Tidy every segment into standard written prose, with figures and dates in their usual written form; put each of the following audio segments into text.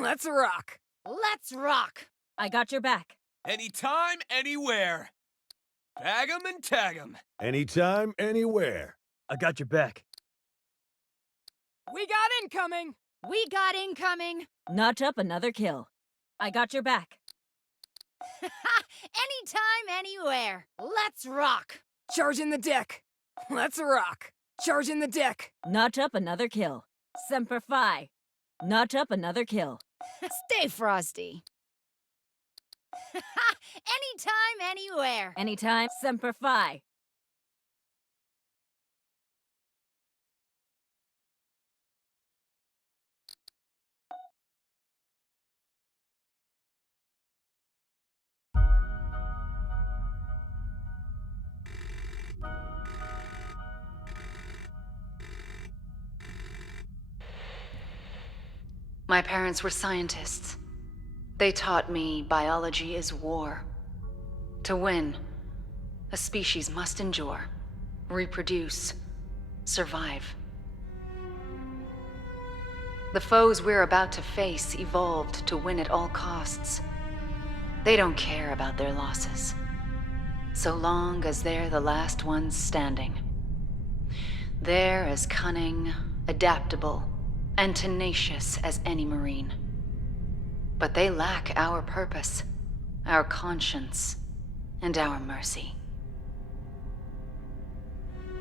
Let's rock. Let's rock. I got your back. Anytime, anywhere. Tag 'em and tag 'em. Anytime, anywhere. I got your back. We got incoming. We got incoming. Notch up another kill. I got your back. Anytime, anywhere. Let's rock. Charging the deck. Let's rock. Charging the deck. Notch up another kill. Semper Fi. Notch up another kill. Stay frosty. Anytime, anywhere. Anytime, Semper Fi. My parents were scientists. They taught me biology is war. To win, a species must endure, reproduce, survive. The foes we're about to face evolved to win at all costs. They don't care about their losses, so long as they're the last ones standing. They're as cunning, adaptable, and tenacious as any Marine. But they lack our purpose, our conscience, and our mercy.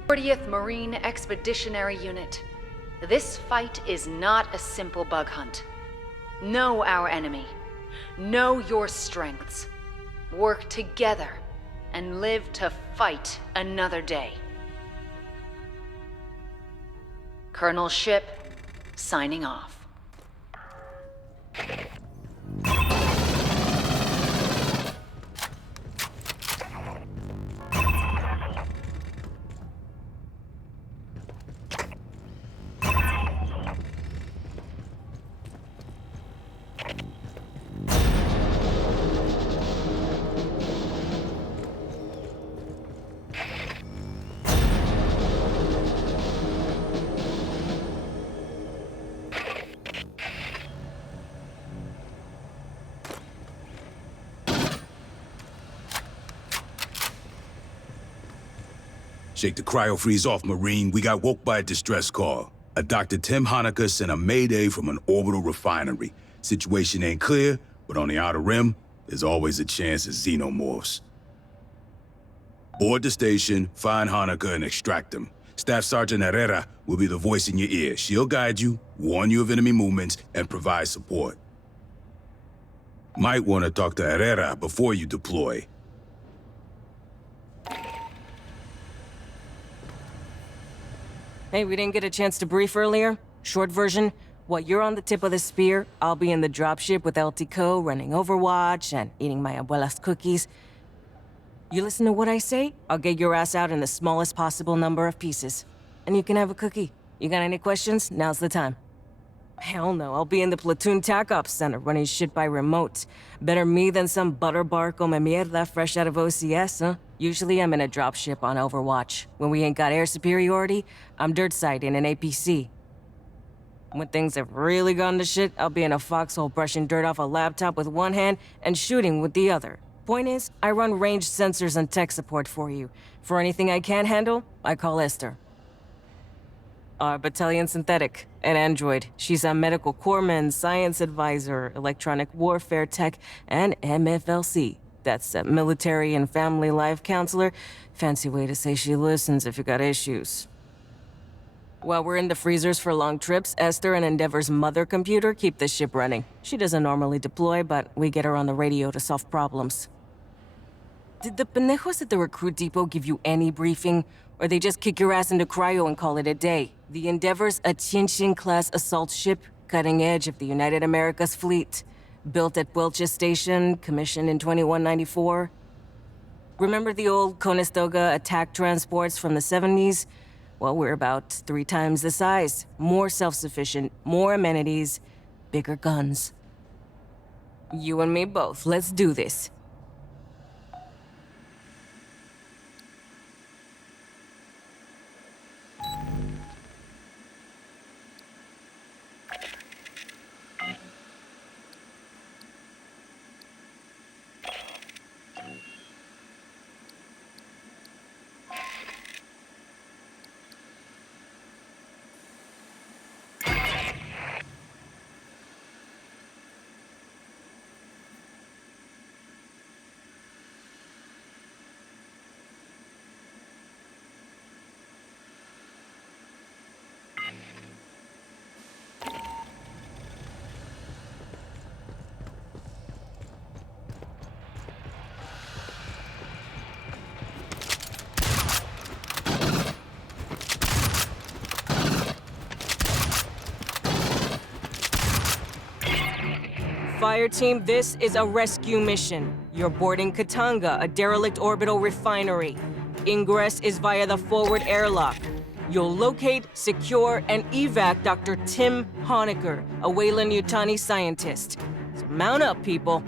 40th Marine Expeditionary Unit. This fight is not a simple bug hunt. Know our enemy. Know your strengths. Work together and live to fight another day. Colonel Ship, signing off. Shake the cryo-freeze off, Marine. We got woke by a distress call. A Dr. Tim Honecker sent a mayday from an orbital refinery. Situation ain't clear, but on the outer rim, there's always a chance of xenomorphs. Board the station, find Honecker, and extract him. Staff Sergeant Herrera will be the voice in your ear. She'll guide you, warn you of enemy movements, and provide support. Might want to talk to Herrera before you deploy. Hey, we didn't get a chance to brief earlier. Short version, while you're on the tip of the spear, I'll be in the dropship with LTCO running Overwatch and eating my abuela's cookies. You listen to what I say, I'll get your ass out in the smallest possible number of pieces. And you can have a cookie. You got any questions? Now's the time. Hell no, I'll be in the platoon TAC Ops Center running shit by remote. Better me than some butterbar come mierda fresh out of OCS, huh? Usually I'm in a dropship on Overwatch. When we ain't got air superiority, I'm dirt side in an APC. When things have really gone to shit, I'll be in a foxhole brushing dirt off a laptop with one hand and shooting with the other. Point is, I run ranged sensors and tech support for you. For anything I can't handle, I call Esther. Our battalion synthetic, an android. She's a medical corpsman, science advisor, electronic warfare tech, and MFLC. That's a military and family life counselor. Fancy way to say she listens if you got issues. While we're in the freezers for long trips, Esther and Endeavor's mother computer keep the ship running. She doesn't normally deploy, but we get her on the radio to solve problems. Did the pendejos at the recruit depot give you any briefing? Or they just kick your ass into cryo and call it a day? The Endeavor's a Qianxin-class assault ship, cutting edge of the United Americas fleet. Built at Welch's Station, commissioned in 2194. Remember the old Conestoga attack transports from the 70s? Well, we're about 3 times the size. More self-sufficient, more amenities, bigger guns. You and me both. Let's do this. Fireteam, this is a rescue mission. You're boarding Katanga, a derelict orbital refinery. Ingress is via the forward airlock. You'll locate, secure, and evac Dr. Tim Honecker, a Weyland-Yutani scientist. So mount up, people.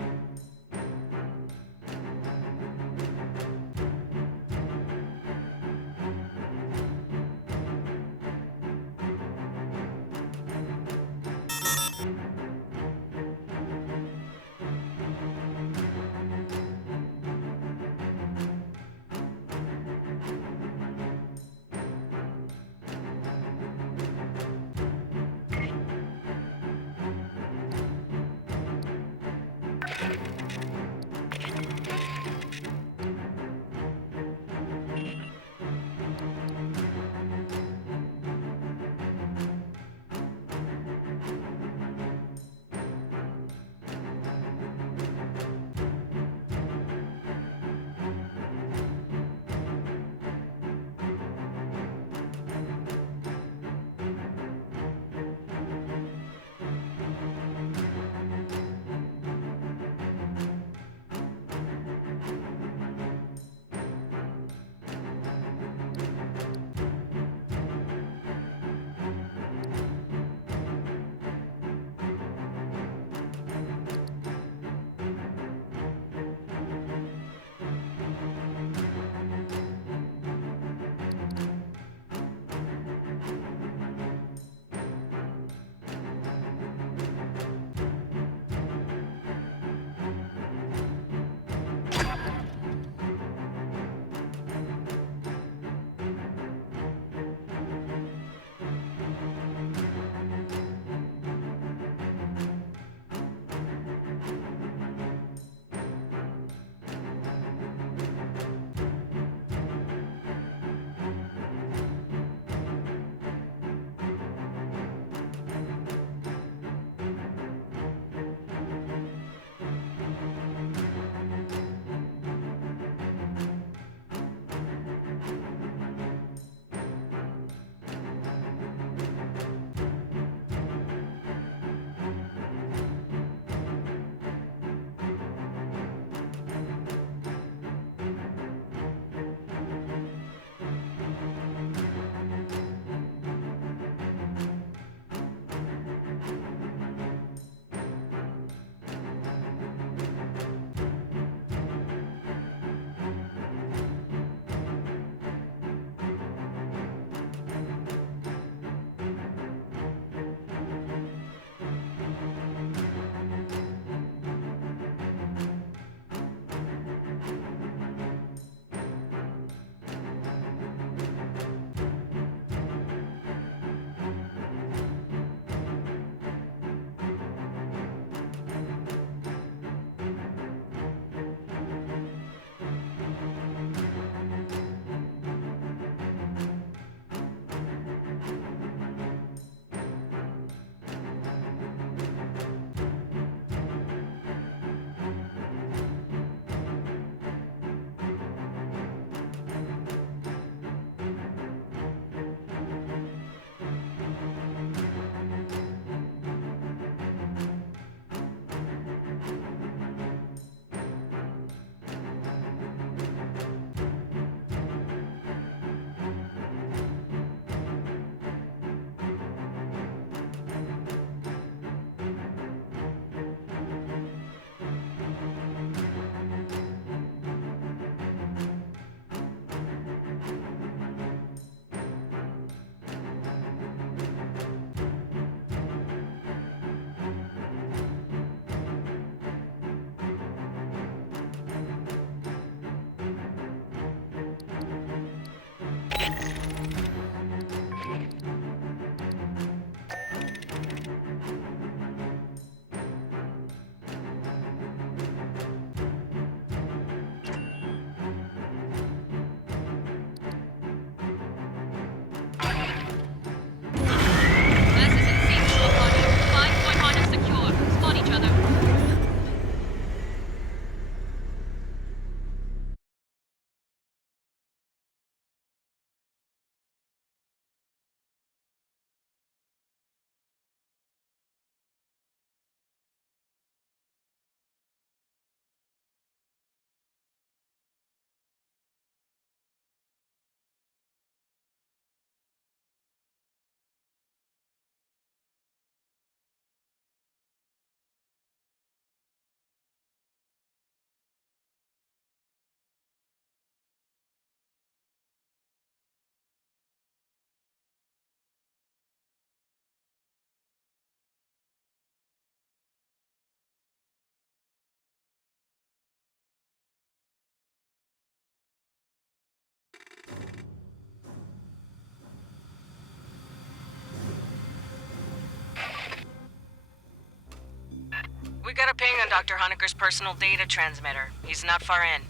We got a ping on Dr. Honecker's personal data transmitter. He's not far in.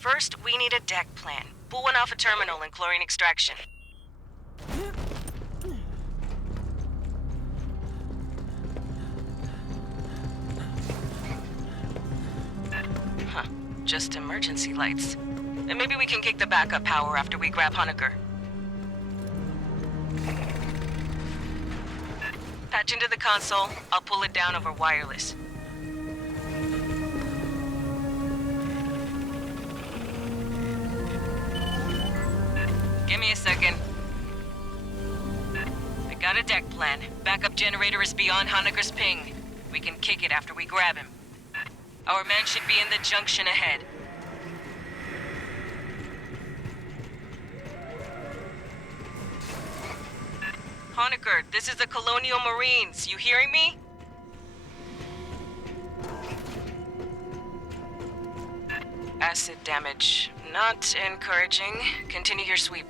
First, we need a deck plan. Pull one off a terminal and chlorine extraction. Huh. Just emergency lights. And maybe we can kick the backup power after we grab Honecker. Patch into the console. I'll pull it down over wireless. Give me a second. I got a deck plan. Backup generator is beyond Honecker's ping. We can kick it after we grab him. Our man should be in the junction ahead. Honecker, this is the Colonial Marines. You hearing me? Acid damage. Not encouraging. Continue your sweep.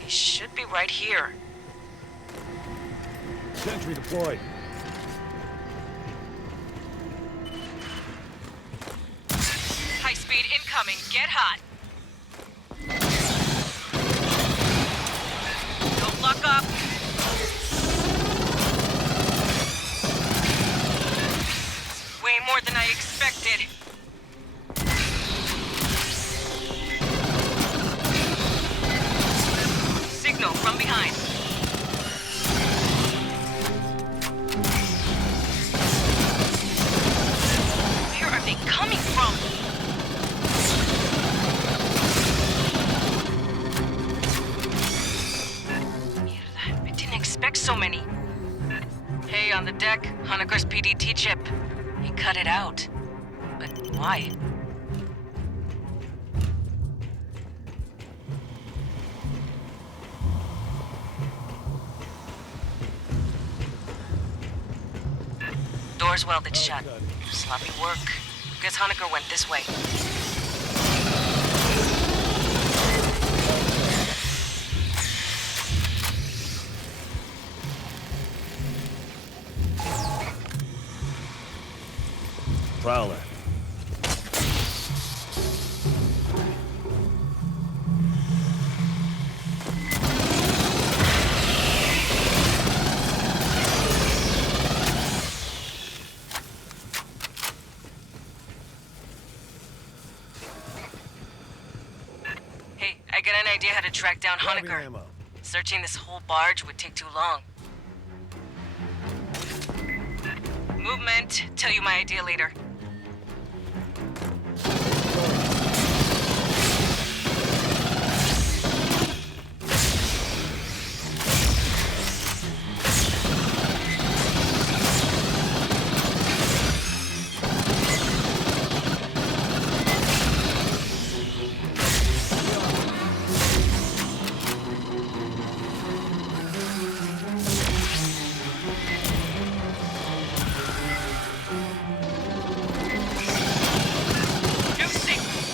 He should be right here. Sentry deployed. High speed incoming. Get hot. Don't lock up. Way more than I expected. Signal from behind. Where are they coming from? Mierda, I didn't expect so many. Hey, on the deck, Honecker's PDT chip. He cut it out. But why? Door's welded shut. Sloppy work. Guess Honecker went this way. Prowler. Hey, I got an idea how to track down Grabbing Honecker. ammo. Searching this whole barge would take too long. Movement. Tell you my idea later.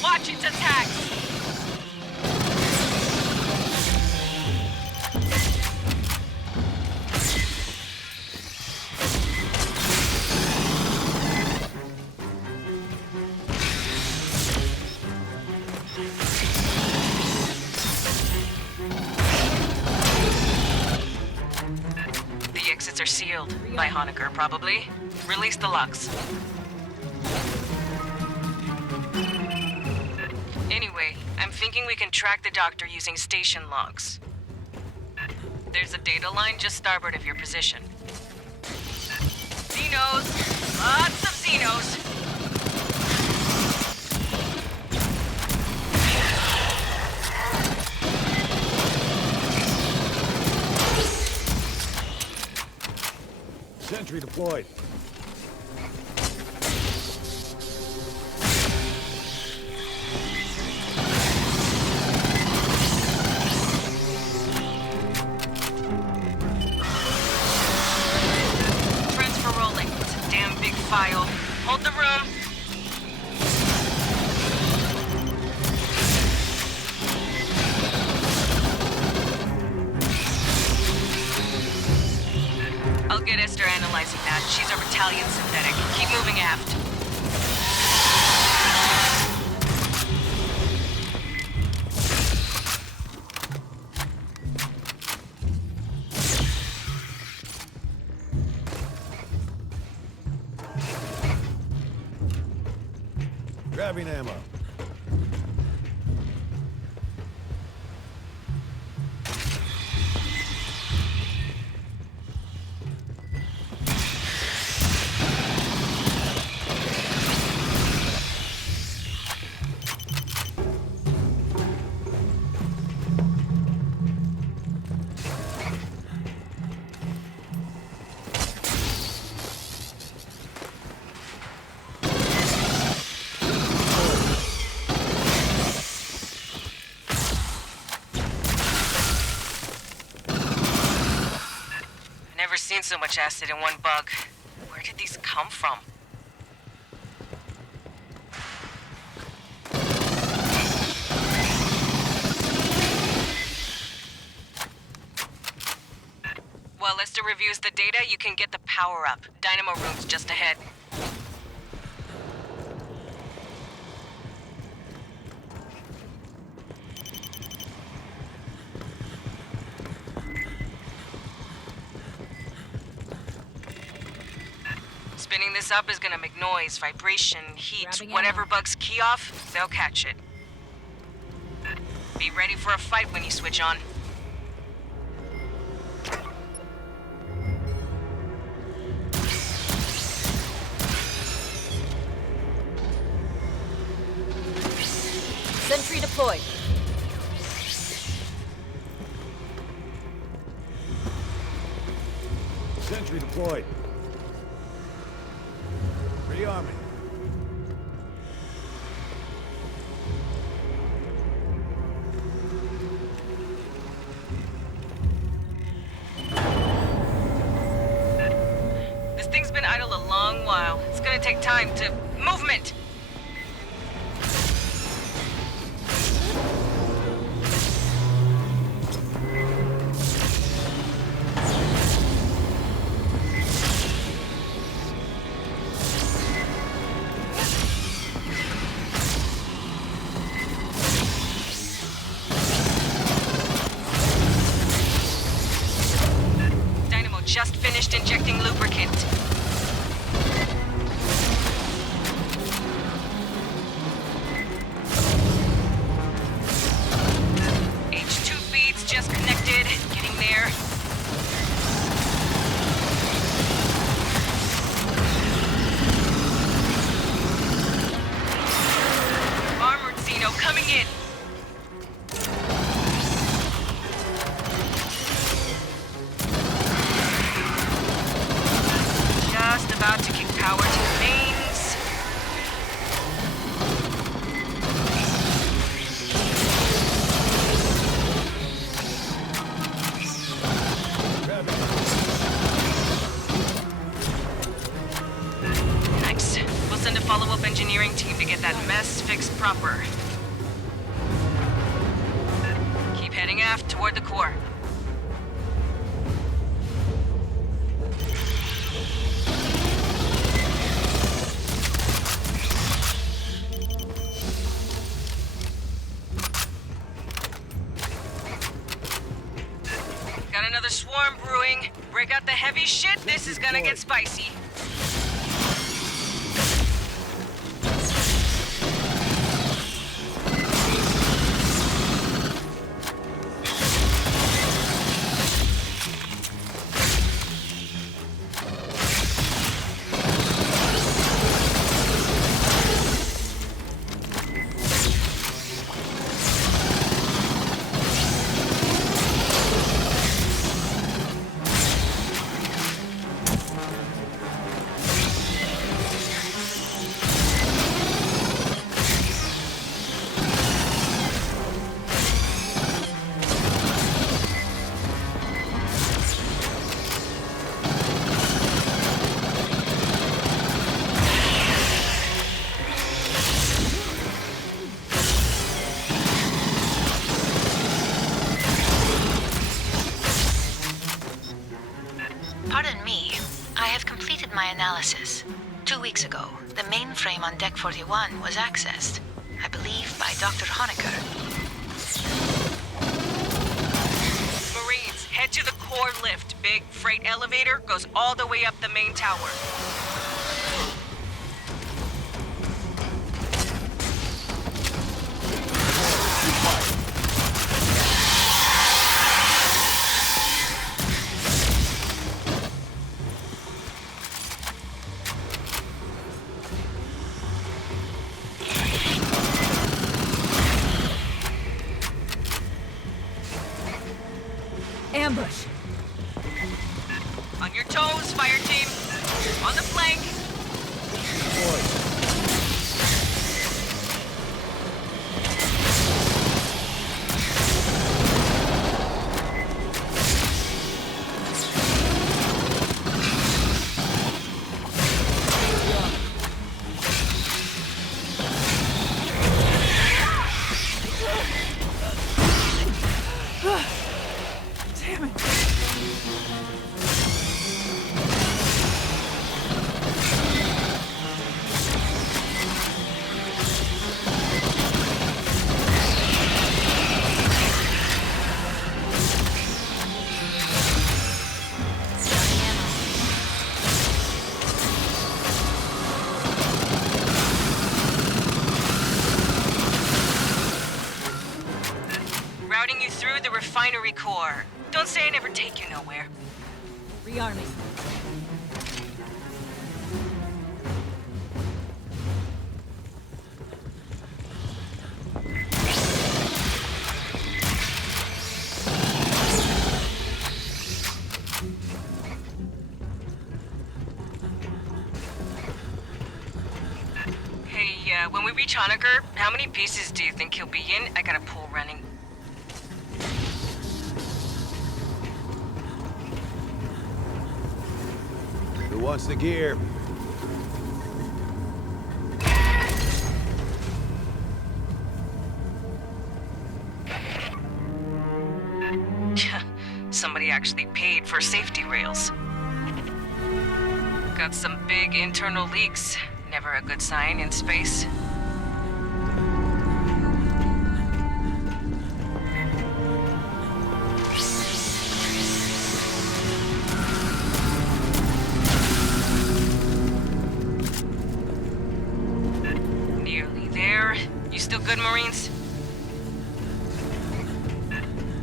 Watch its attacks! The exits are sealed. By Honecker, probably. Release the locks. Anyway, I'm thinking we can track the doctor using station logs. There's a data line just starboard of your position. Xenos! Lots of Xenos! Sentry deployed. Transfer rolling. It's a damn big file. Hold the room. get Esther analyzing that. She's a battalion synthetic. Keep moving aft. Grabbing ammo. Never seen so much acid in one bug. Where did these come from? While Lester reviews the data, you can get the power up. Dynamo room's just ahead. Spinning this up is gonna make noise, vibration, heat, Grabbing whatever ammo. bugs key off, they'll catch it. Be ready for a fight when you switch on. Sentry deployed. Sentry deployed. Rearming. This thing's been idle a long while. It's gonna take time to... Movement! Dynamo just finished injecting lubricant. H2 feeds just connected. Getting there. Armored Xeno coming in. Just about to kick power to the mains. Nice. We'll send a follow-up engineering team to get that mess fixed proper. Keep heading aft toward the core. Got another swarm brewing. Break out the heavy shit, this is gonna get spicy. Pardon me, have completed my analysis. 2 weeks ago, the mainframe on Deck 41 was accessed. I believe by Dr. Honecker. Marines, head to the core lift. Big freight elevator goes all the way up the main tower. Ambush! On your toes, fire team. On the flank. Damn it. Routing you through the refinery core. Don't say I never take you nowhere. Rearming. Hey, when we reach Honecker, how many pieces do you think he'll be in? I got a pool running. Who wants the gear? Somebody actually paid for safety rails. Got some big internal leaks. Never a good sign in space. Nearly there. You still good, Marines?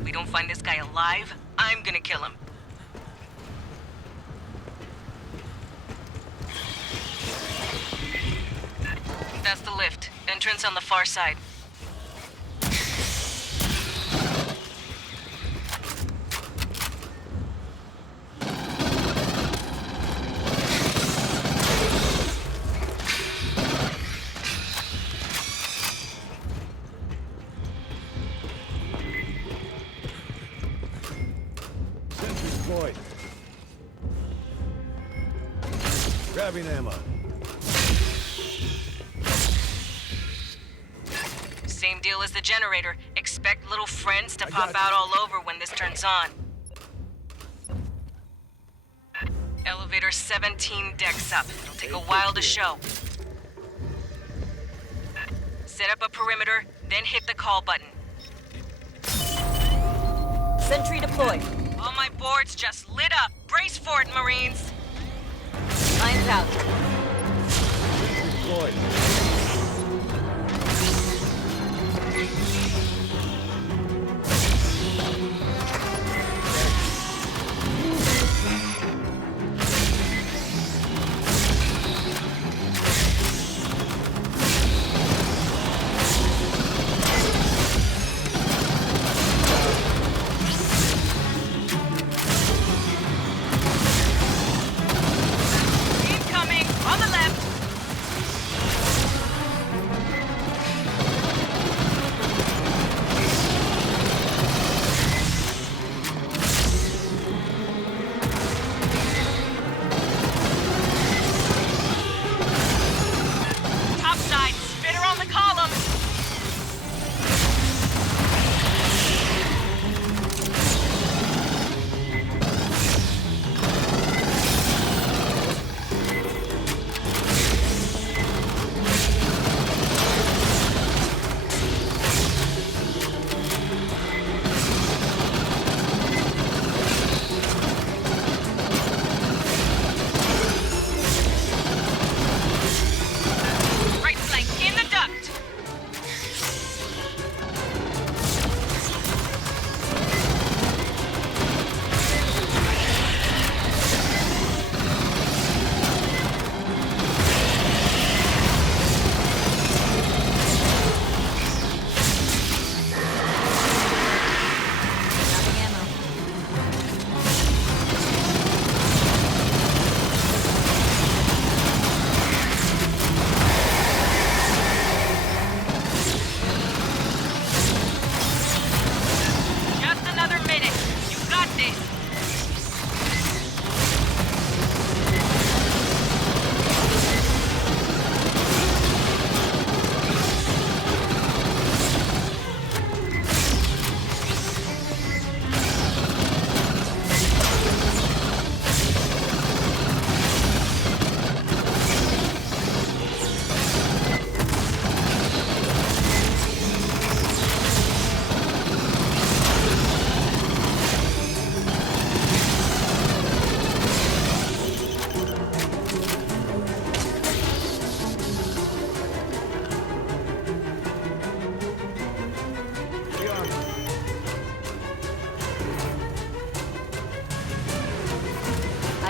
We don't find this guy alive, I'm gonna kill him. That's the lift. Entrance on the far side. Sentry deployed. Grabbing ammo. Same deal as the generator. Expect little friends to I pop got out all over when this turns on. Elevator 17 decks up. It'll take a while to show. Set up a perimeter, then hit the call button. Sentry deployed. All my boards just lit up. Brace for it, Marines. Lines out. Deployed. Incoming! On the left!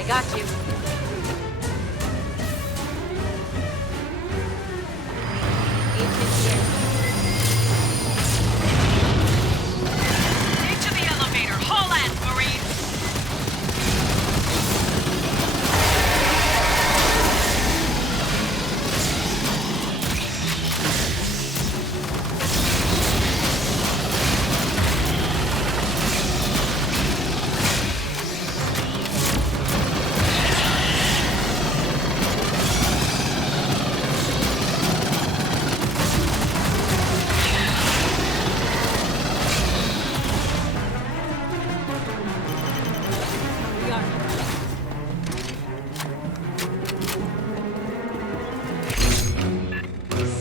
I got you. Into the elevator. Haul ass, Marines!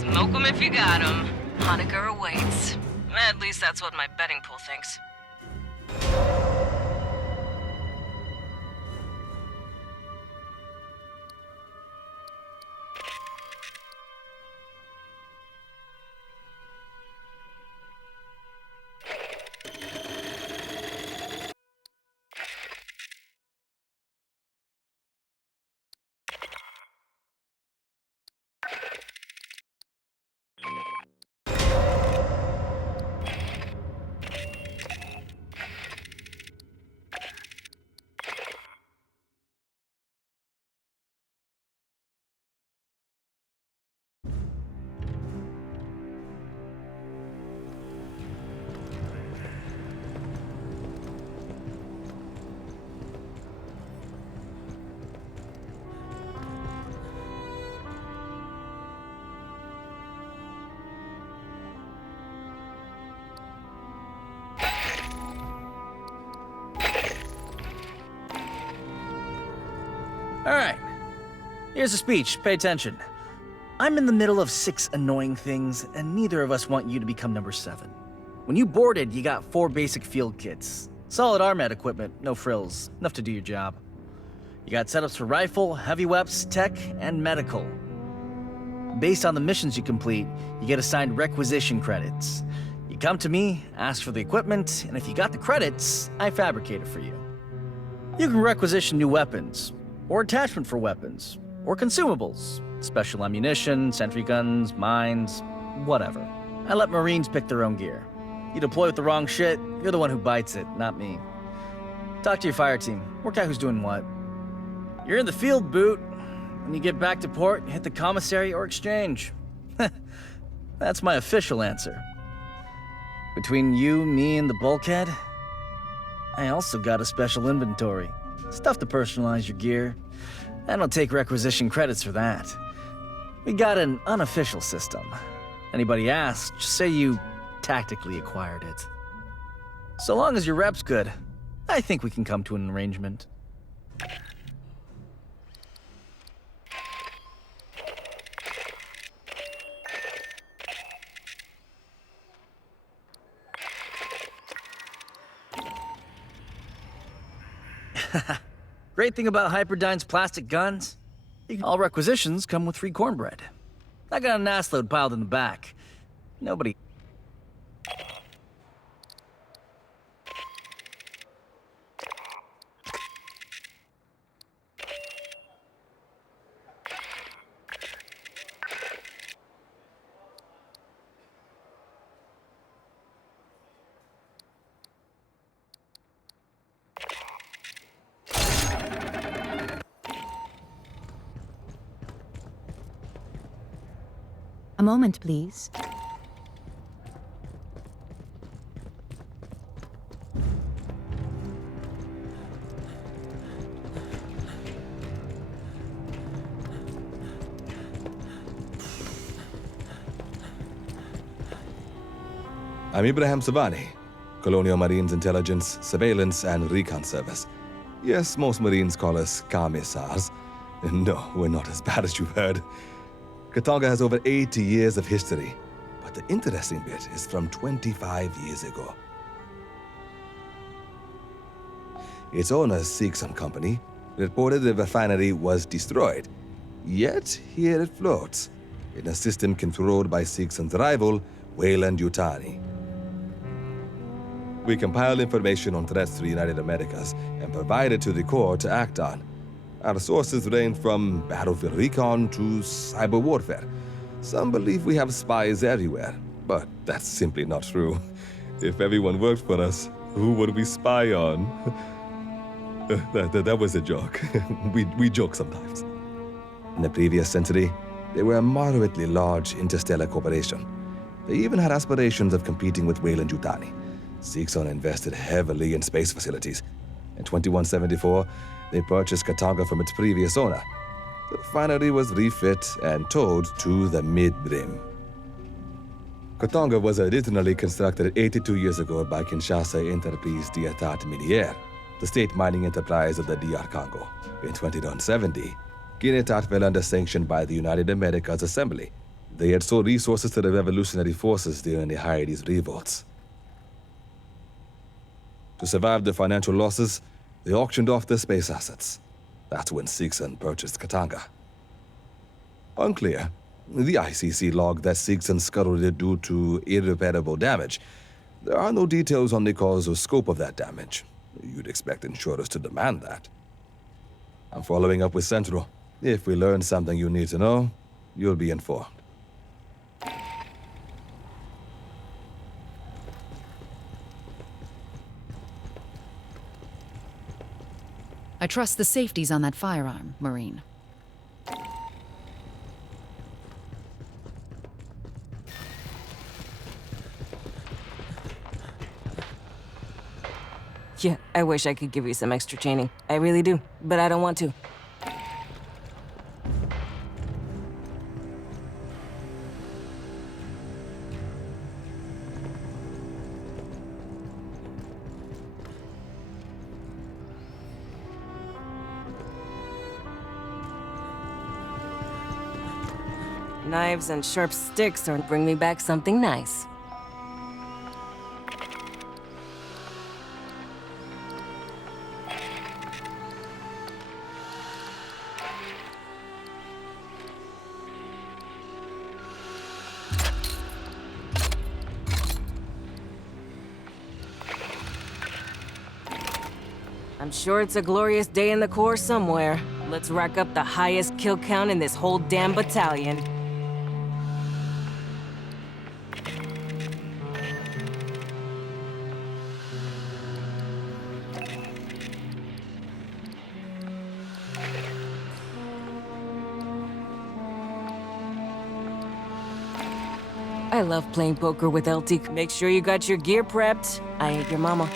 Smoke 'em if you got 'em. Hanukkah awaits. At least that's what my betting pool thinks. Alright. Here's a speech. Pay attention. I'm in the middle of 6 annoying things, and neither of us want you to become number 7. When you boarded, you got 4 basic field kits. Solid RMAT equipment, no frills. Enough to do your job. You got setups for rifle, heavy weapons, tech, and medical. Based on the missions you complete, you get assigned requisition credits. You come to me, ask for the equipment, and if you got the credits, I fabricate it for you. You can requisition new weapons, or attachment for weapons, or consumables, special ammunition, sentry guns, mines, whatever. I let Marines pick their own gear. You deploy with the wrong shit, you're the one who bites it, not me. Talk to your fire team, work out who's doing what. You're in the field, Boot. When you get back to port, hit the commissary or exchange. That's my official answer. Between you, me, and the bulkhead, I also got a special inventory. Stuff to personalize your gear. I don't take requisition credits for that. We got an unofficial system. Anybody asks, just say you tactically acquired it. So long as your rep's good, I think we can come to an arrangement. Great thing about Hyperdyne's plastic guns, all requisitions come with free cornbread. I got an ass load piled in the back. Nobody... A moment, please. I'm Ibrahim Savani, Colonial Marines Intelligence, Surveillance, and Recon Service. Yes, most Marines call us commissars. No, we're not as bad as you've heard. Katanga has over 80 years of history, but the interesting bit is from 25 years ago. Its owner, Kingston Company, reported the refinery was destroyed. Yet, here it floats, in a system controlled by Kingston's rival, Wayland Yutani. We compile information on threats to the United Americas and provide it to the Corps to act on. Our sources range from battlefield recon to cyber warfare. Some believe we have spies everywhere, but that's simply not true. If everyone worked for us, who would we spy on? That was a joke. we joke sometimes. In the previous century, they were a moderately large interstellar corporation. They even had aspirations of competing with Weyland-Yutani. Xenomorph invested heavily in space facilities. In 2174, they purchased Katanga from its previous owner. The refinery was refit and towed to the Mid-Rim. Katanga was originally constructed 82 years ago by Kinshasa Entreprise d'État Minière, the state mining enterprise of the DR Congo. In 2170, Guinea-Tat fell under sanction by the United Americas Assembly. They had sold resources to the revolutionary forces during the Haiti's revolts. To survive the financial losses, they auctioned off their space assets. That's when Xenomorph purchased Katanga. Unclear. The ICC logged that Xenomorph scuttled it due to irreparable damage. There are no details on the cause or scope of that damage. You'd expect insurers to demand that. I'm following up with Central. If we learn something you need to know, you'll be informed. I trust the safeties on that firearm, Marine. Yeah, I wish I could give you some extra training. I really do, but I don't want to. Knives and sharp sticks are bring me back something nice. I'm sure it's a glorious day in the Corps somewhere. Let's rack up the highest kill count in this whole damn battalion. I love playing poker with LT. Make sure you got your gear prepped. I ain't your mama.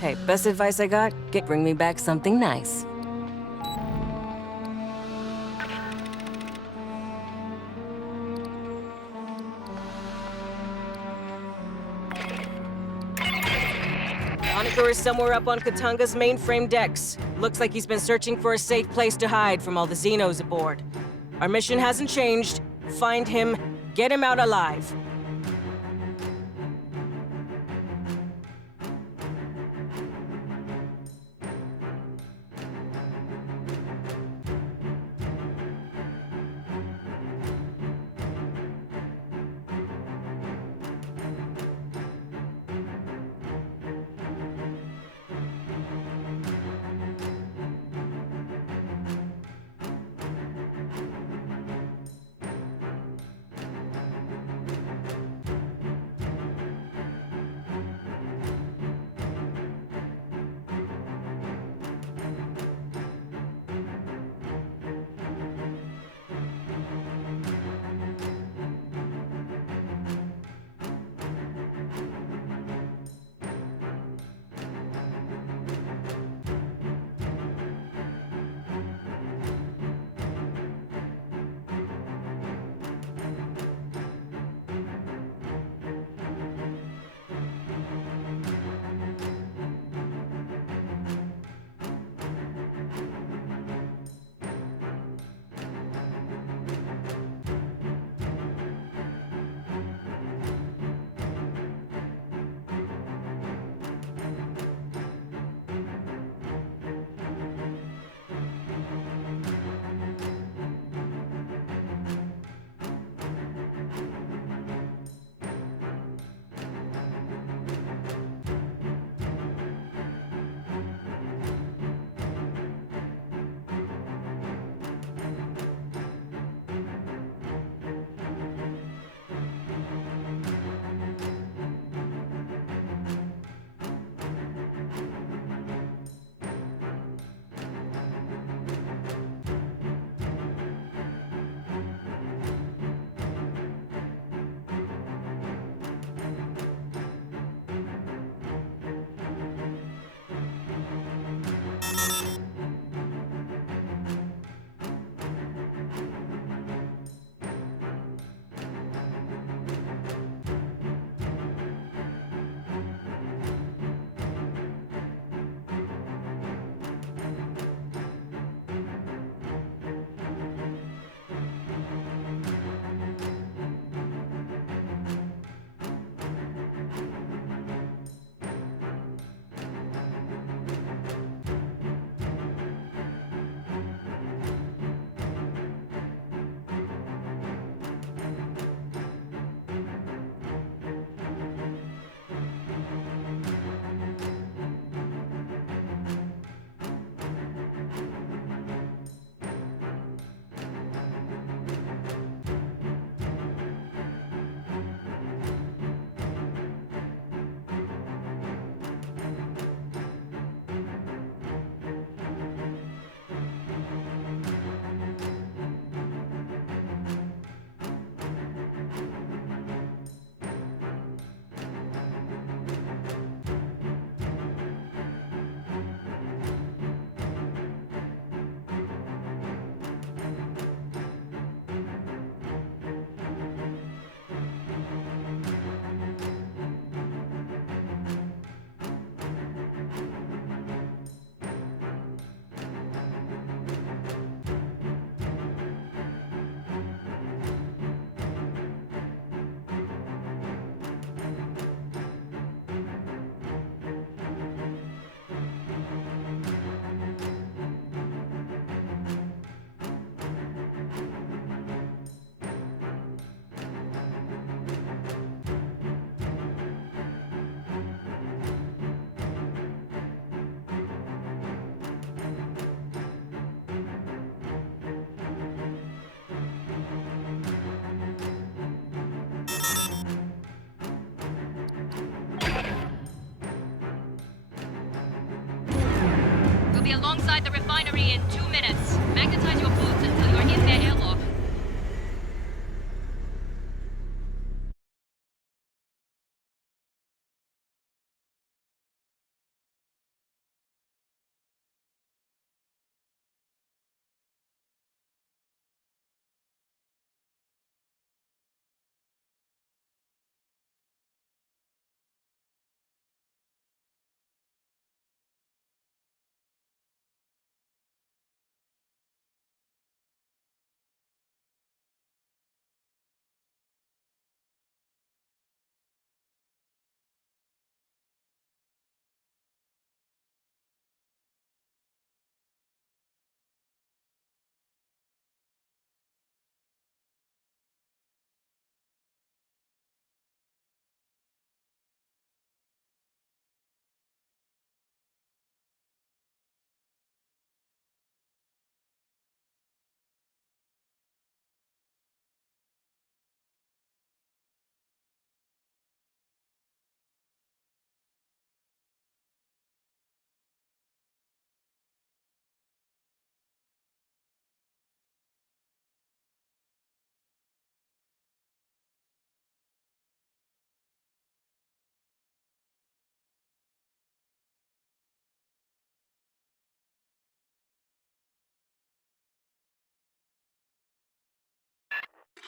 Hey, best advice I got? Bring me back something nice. Honaker is somewhere up on Katanga's mainframe decks. Looks like he's been searching for a safe place to hide from all the Xenos aboard. Our mission hasn't changed. Find him, get him out alive. We'll be alongside the refinery in 2 minutes. Magnetize your boots until you're in their airlock.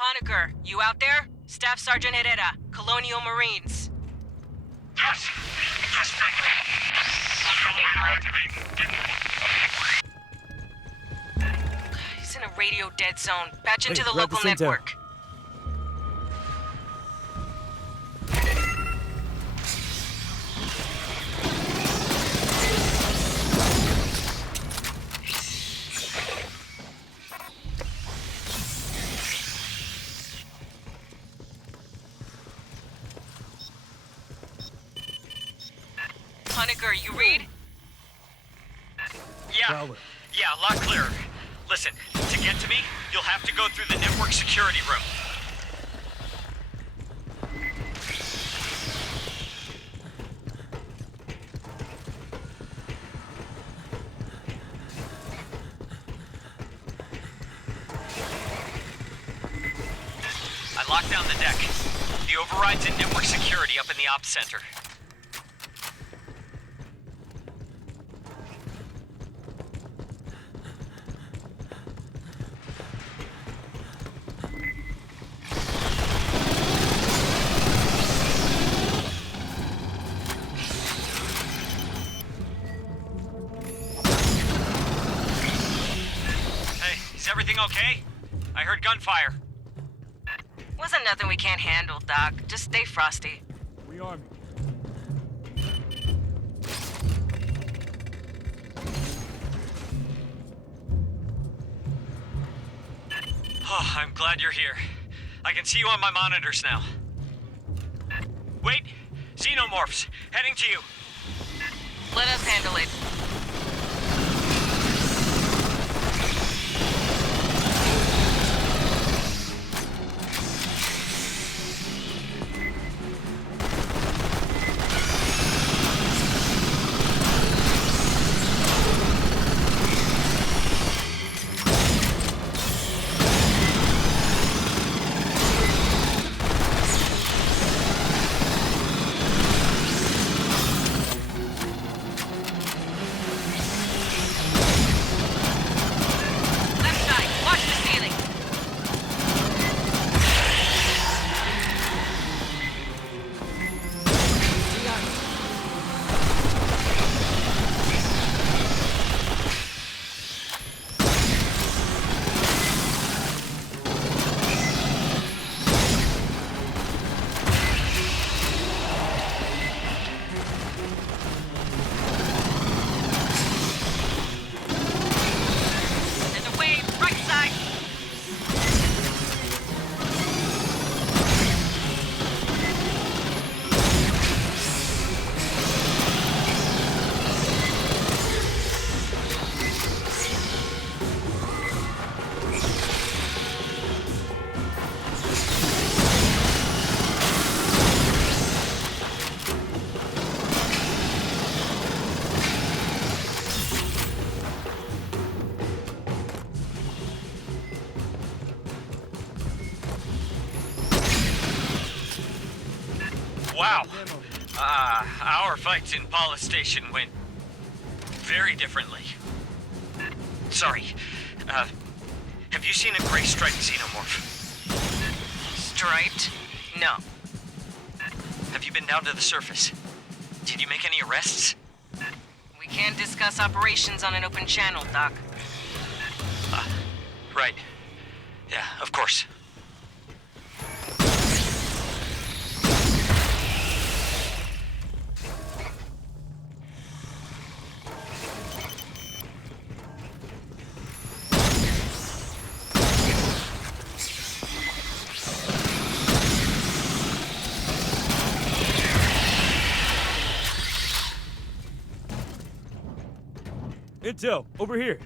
Honaker, you out there? Staff Sergeant Herrera, Colonial Marines. Yes. Yes, thank you. He's in a radio dead zone. Patch into the grab the local Cinto. network. Honaker, you read? Yeah, a lot clearer. Listen, to get to me, you'll have to go through the network security room. I locked down the deck. The override's in network security up in the ops center. everything okay? I heard gunfire. Wasn't nothing we can't handle, Doc. Just stay frosty. We army. Oh, I'm glad you're here. I can see you on my monitors now. Wait! Xenomorphs! Heading to you! Let us handle it. Wow. Our fights in Paula Station went very differently. Sorry. Have you seen a gray striped xenomorph? Striped? No. Have you been down to the surface? Did you make any arrests? We can't discuss operations on an open channel, Doc. Right. Yeah, of course. Intel, over here.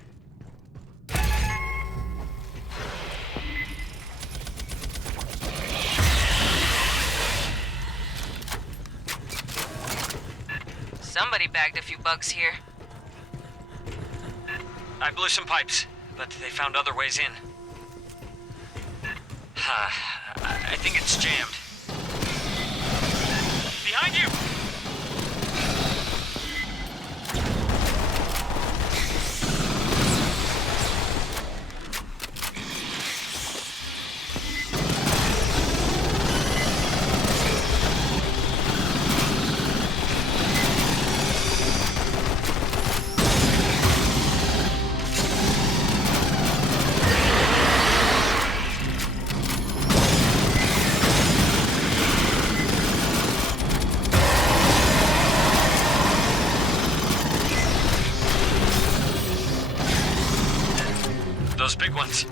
Somebody bagged a few bugs here. I blew some pipes, but they found other ways in. I think it's jammed. Behind you! Those big ones,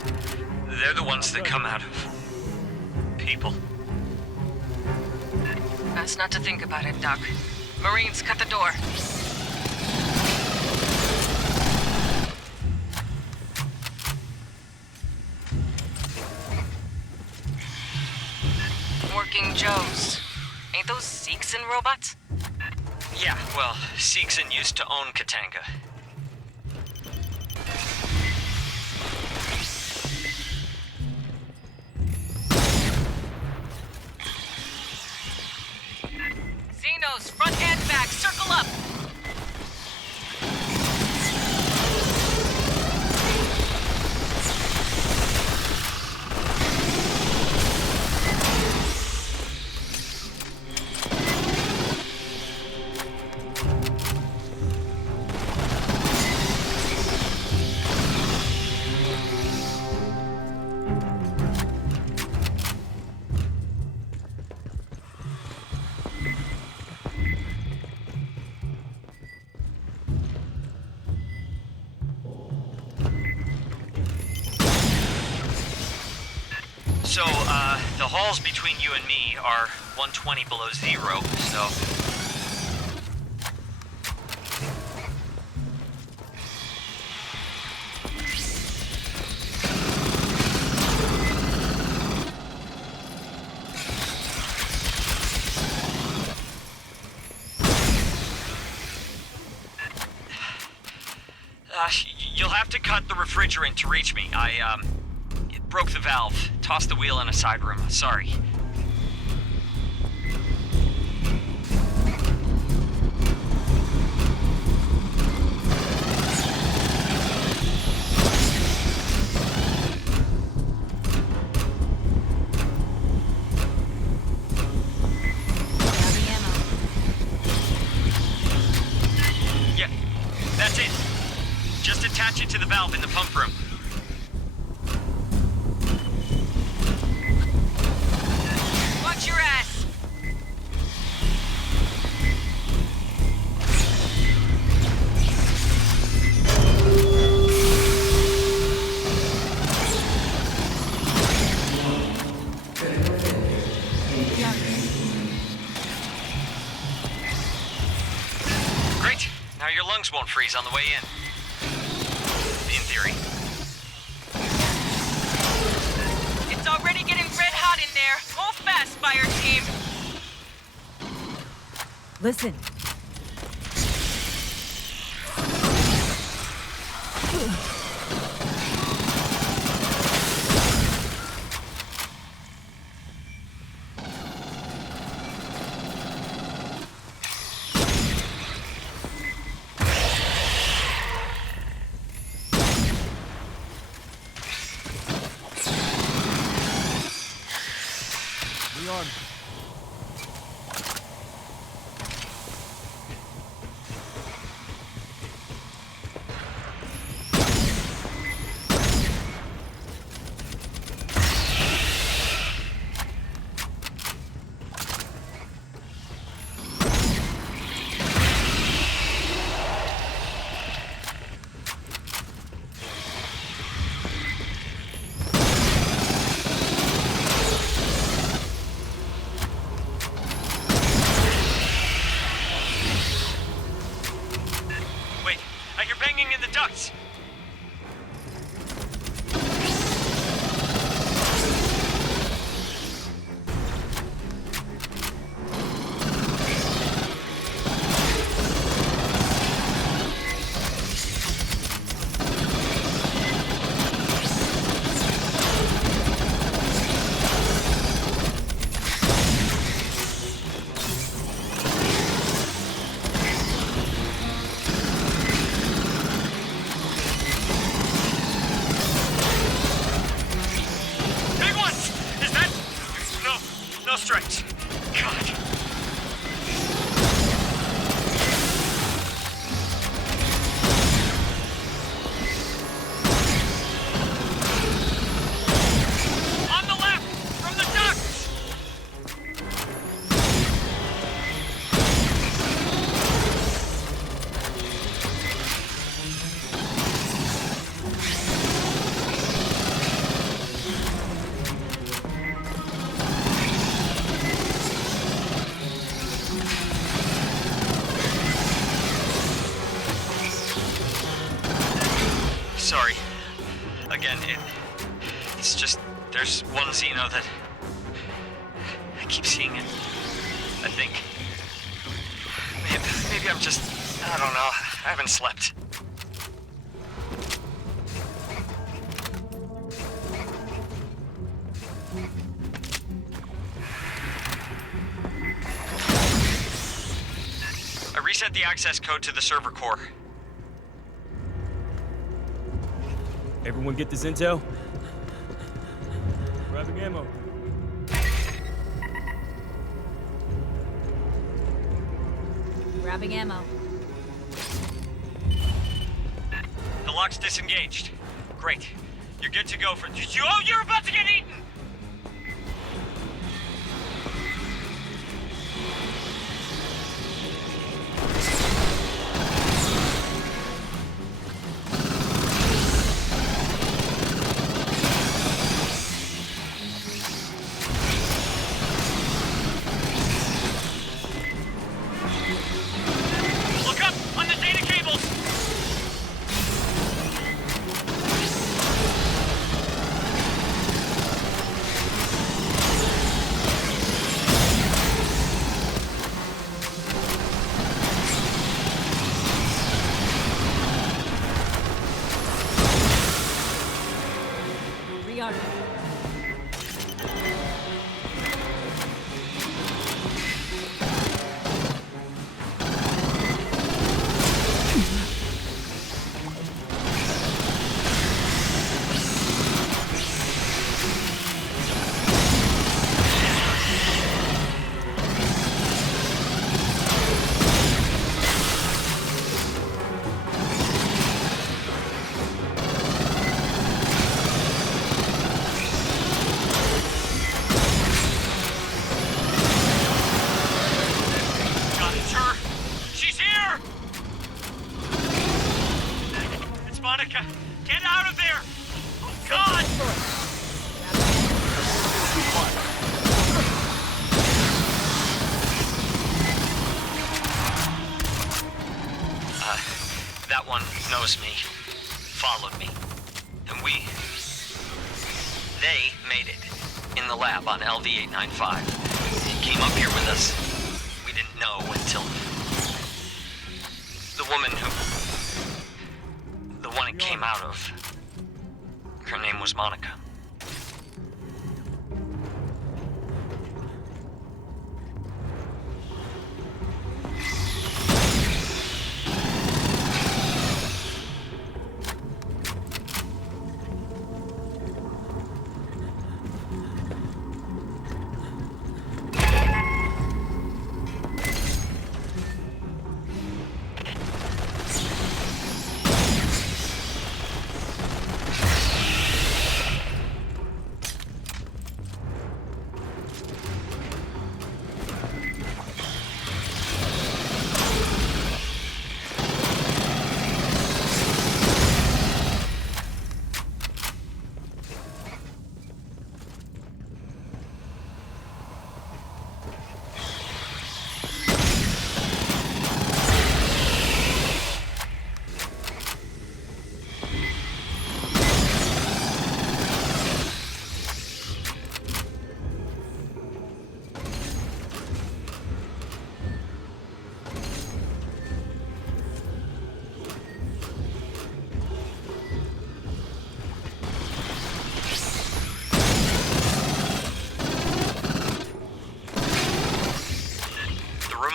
they're the ones that come out of people. Best not to think about it, Doc. Marines, cut the door. Working Joes. Ain't those Seegson robots? Yeah, well, Seegson used to own Katanga. Xenos, front and back, circle up! So, the halls between you and me are 120 below zero, so... You'll have to cut the refrigerant to reach me. It broke the valve. Tossed the wheel in a side room. Sorry. Yeah, that's it. Just attach it to the valve in the pump room. Watch your ass! Great. Now your lungs won't freeze on the way in. In theory. It's already getting red hot in there. Move fast, fire team. Listen. Rearm. Wait, I hear banging in the ducts. Big ones! Is that... No strikes. God. On the left! From the ducts! Sorry. Again, it's just... There's one Xeno that... I keep seeing it. I think. Maybe I'm just... I don't know. I haven't slept. I reset the access code to the server core. Everyone get this intel? Grabbing ammo. Grabbing ammo. The lock's disengaged. Great. You're good to go for... Oh, you're about to get eaten! was me. Followed me. And they made it. In the lab on LV-895. Came up here with us. We didn't know until... the woman who... the one it came out of. Her name was Monica.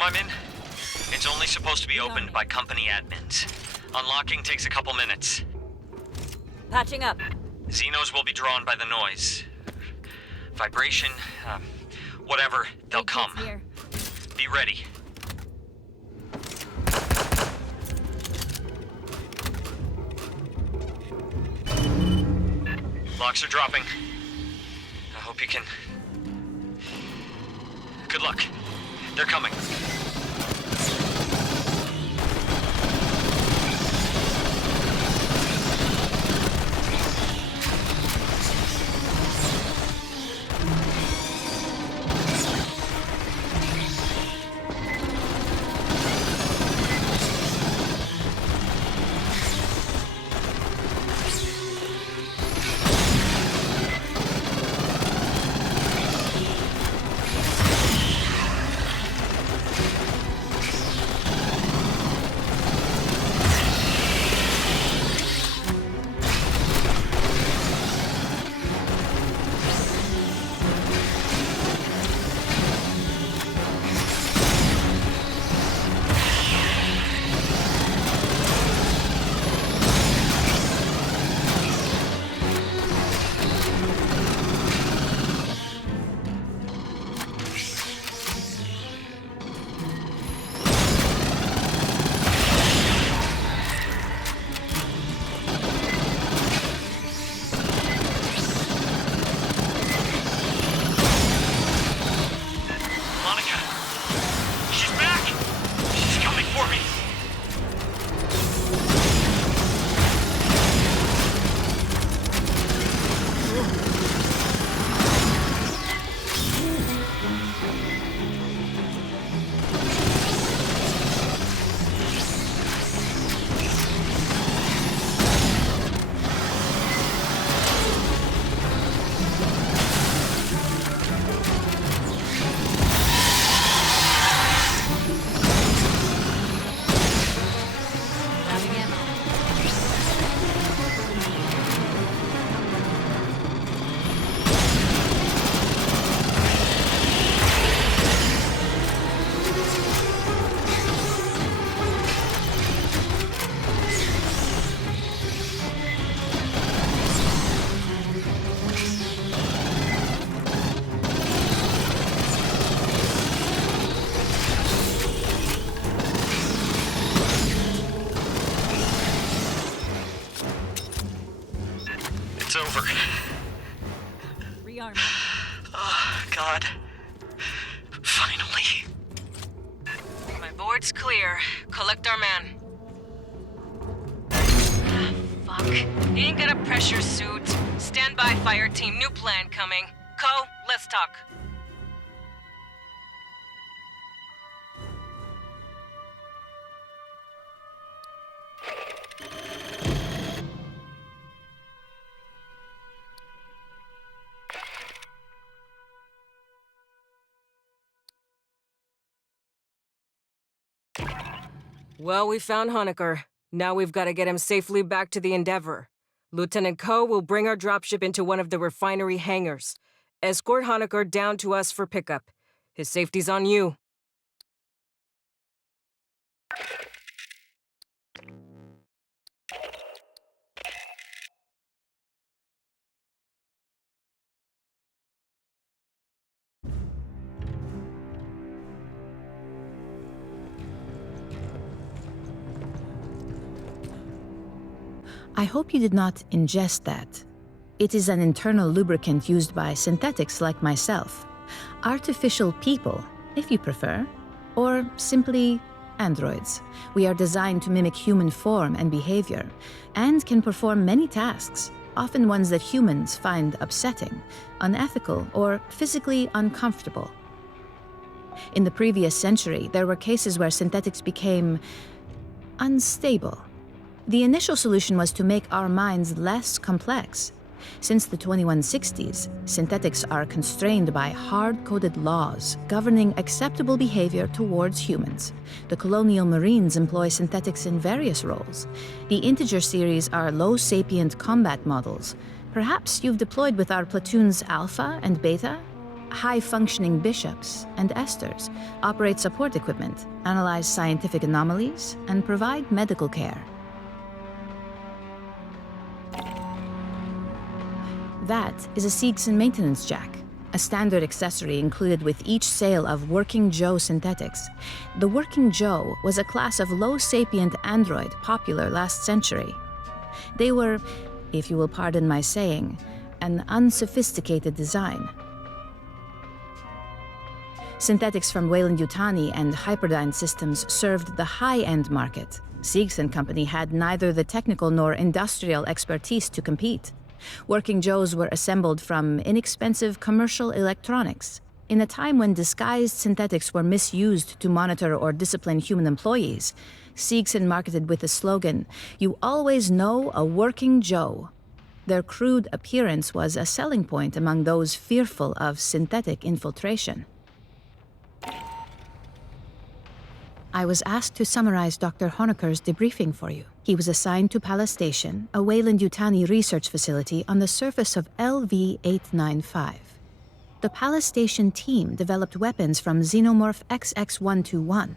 I'm in? It's only supposed to be opened by company admins. Unlocking takes a couple minutes. Patching up. Xenos will be drawn by the noise. Vibration, whatever, they'll come. Be ready. Locks are dropping. I hope you can... Good luck. They're coming. It's over. Rearm. Oh, God. Finally. My board's clear. Collect our man. Fuck. He ain't got a pressure suit. Stand by, Fireteam. New plan coming. Co, let's talk. Well, we found Honecker. Now we've got to get him safely back to the Endeavor. Lieutenant Ko will bring our dropship into one of the refinery hangars. Escort Honecker down to us for pickup. His safety's on you. I hope you did not ingest that. It is an internal lubricant used by synthetics like myself. Artificial people, if you prefer. Or simply androids. We are designed to mimic human form and behavior, and can perform many tasks, often ones that humans find upsetting, unethical, or physically uncomfortable. In the previous century, there were cases where synthetics became unstable. The initial solution was to make our minds less complex. Since the 2160s, synthetics are constrained by hard-coded laws governing acceptable behavior towards humans. The colonial Marines employ synthetics in various roles. The Integer series are low-sapient combat models. Perhaps you've deployed with our platoons Alpha and Beta? High-functioning bishops and esters operate support equipment, analyze scientific anomalies, and provide medical care. That is a Seegson maintenance jack, a standard accessory included with each sale of Working Joe synthetics. The Working Joe was a class of low-sapient android popular last century. They were, if you will pardon my saying, an unsophisticated design. Synthetics from Weyland-Yutani and Hyperdyne Systems served the high-end market. Seegson Company had neither the technical nor industrial expertise to compete. Working Joes were assembled from inexpensive commercial electronics. In a time when disguised synthetics were misused to monitor or discipline human employees, Seegson marketed with the slogan, "You always know a Working Joe." Their crude appearance was a selling point among those fearful of synthetic infiltration. I was asked to summarize Dr. Honecker's debriefing for you. He was assigned to Palace Station, a Weyland-Yutani research facility on the surface of LV-895. The Palace Station team developed weapons from Xenomorph XX-121.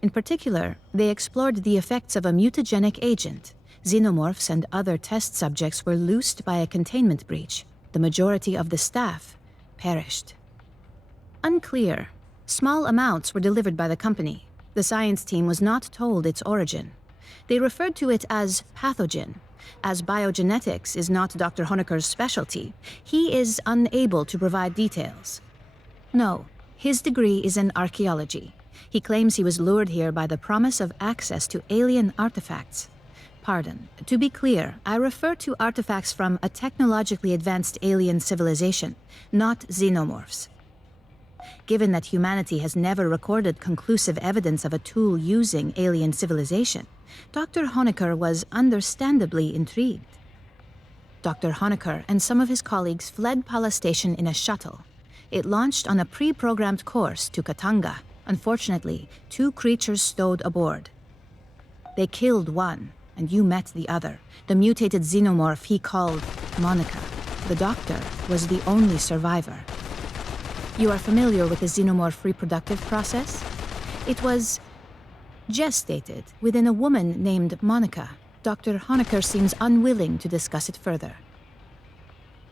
In particular, they explored the effects of a mutagenic agent. Xenomorphs and other test subjects were loosed by a containment breach. The majority of the staff perished. Unclear. Small amounts were delivered by the company. The science team was not told its origin. They referred to it as pathogen. As biogenetics is not Dr. Honecker's specialty, he is unable to provide details. No, his degree is in archaeology. He claims he was lured here by the promise of access to alien artifacts. Pardon, to be clear, I refer to artifacts from a technologically advanced alien civilization, not xenomorphs. Given that humanity has never recorded conclusive evidence of a tool using alien civilization, Dr. Honecker was understandably intrigued. Dr. Honecker and some of his colleagues fled Palace Station in a shuttle. It launched on a pre-programmed course to Katanga. Unfortunately, 2 creatures stowed aboard. They killed one, and you met the other, the mutated xenomorph he called Monica. The doctor was the only survivor. You are familiar with the xenomorph reproductive process? It was gestated within a woman named Monica. Dr. Honecker seems unwilling to discuss it further.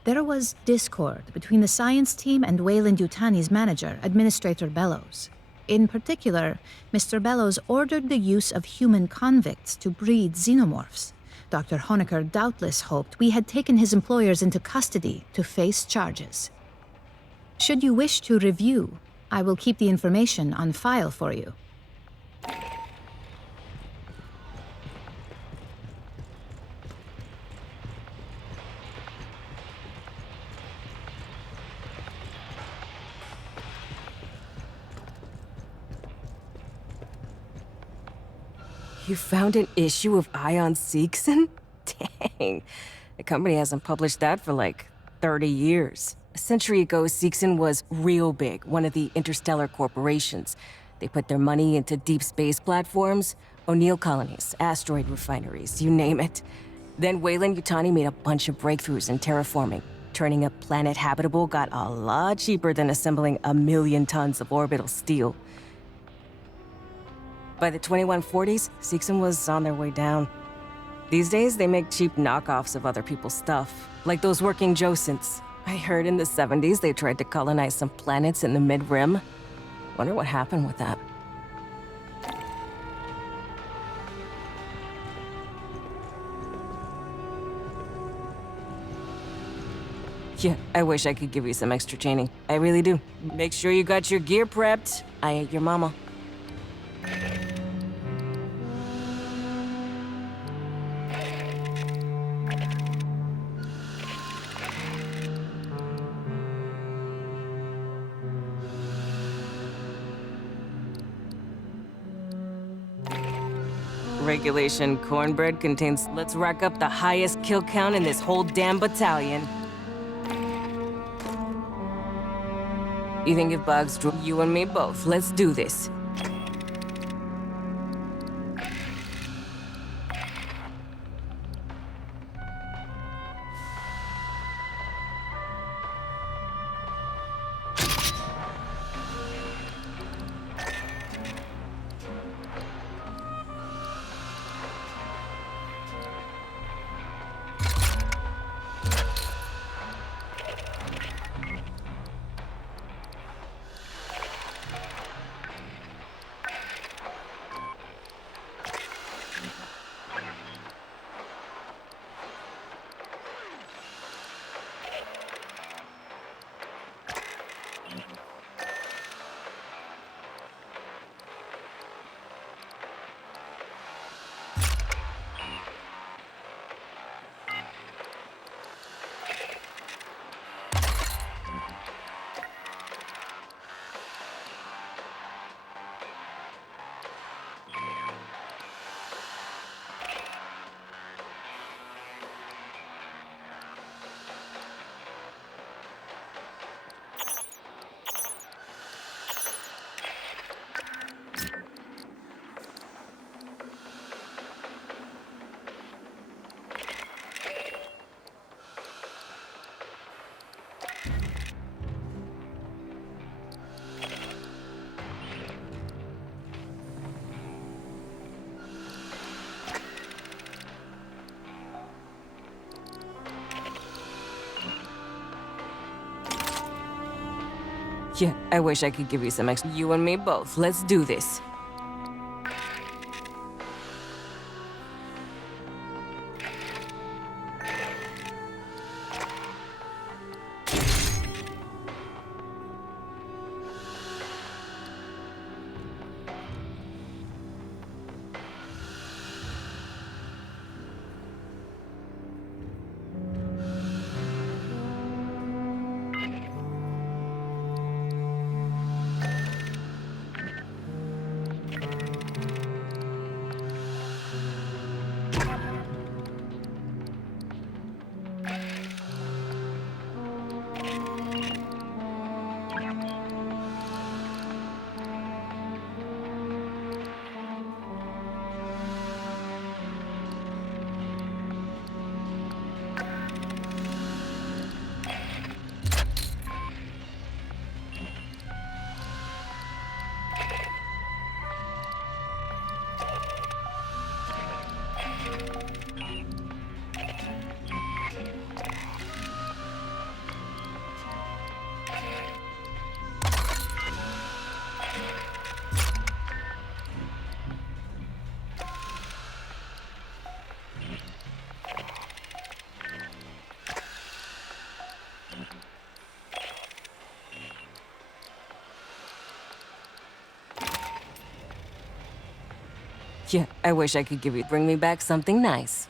There was discord between the science team and Weyland-Yutani's manager, Administrator Bellows. In particular, Mr. Bellows ordered the use of human convicts to breed xenomorphs. Dr. Honecker doubtless hoped we had taken his employers into custody to face charges. Should you wish to review, I will keep the information on file for you. You found an issue of Ion Seegson? Dang. The company hasn't published that for like 30 years. A century ago, Seegson was real big, one of the interstellar corporations. They put their money into deep space platforms, O'Neill colonies, asteroid refineries, you name it. Then Weyland-Yutani made a bunch of breakthroughs in terraforming. Turning a planet habitable got a lot cheaper than assembling 1,000,000 tons of orbital steel. By the 2140s, Kingston was on their way down. These days, they make cheap knockoffs of other people's stuff, like those working Josins. I heard in the 70s they tried to colonize some planets in the mid-rim. Wonder what happened with that. Yeah, I wish I could give you some extra training. I really do. Make sure you got your gear prepped. I ain't your mama. Regulation cornbread contains let's rack up the highest kill count in this whole damn battalion. You think if bugs drew you and me both, let's do this. Yeah, I wish I could give you some extra. You and me both. Let's do this. Yeah, I wish I could give you. Bring me back something nice.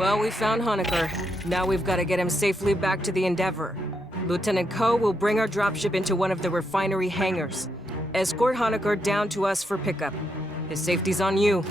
Well, we found Honecker. Now we've got to get him safely back to the Endeavor. Lieutenant Ko will bring our dropship into one of the refinery hangars. Escort Honecker down to us for pickup. His safety's on you.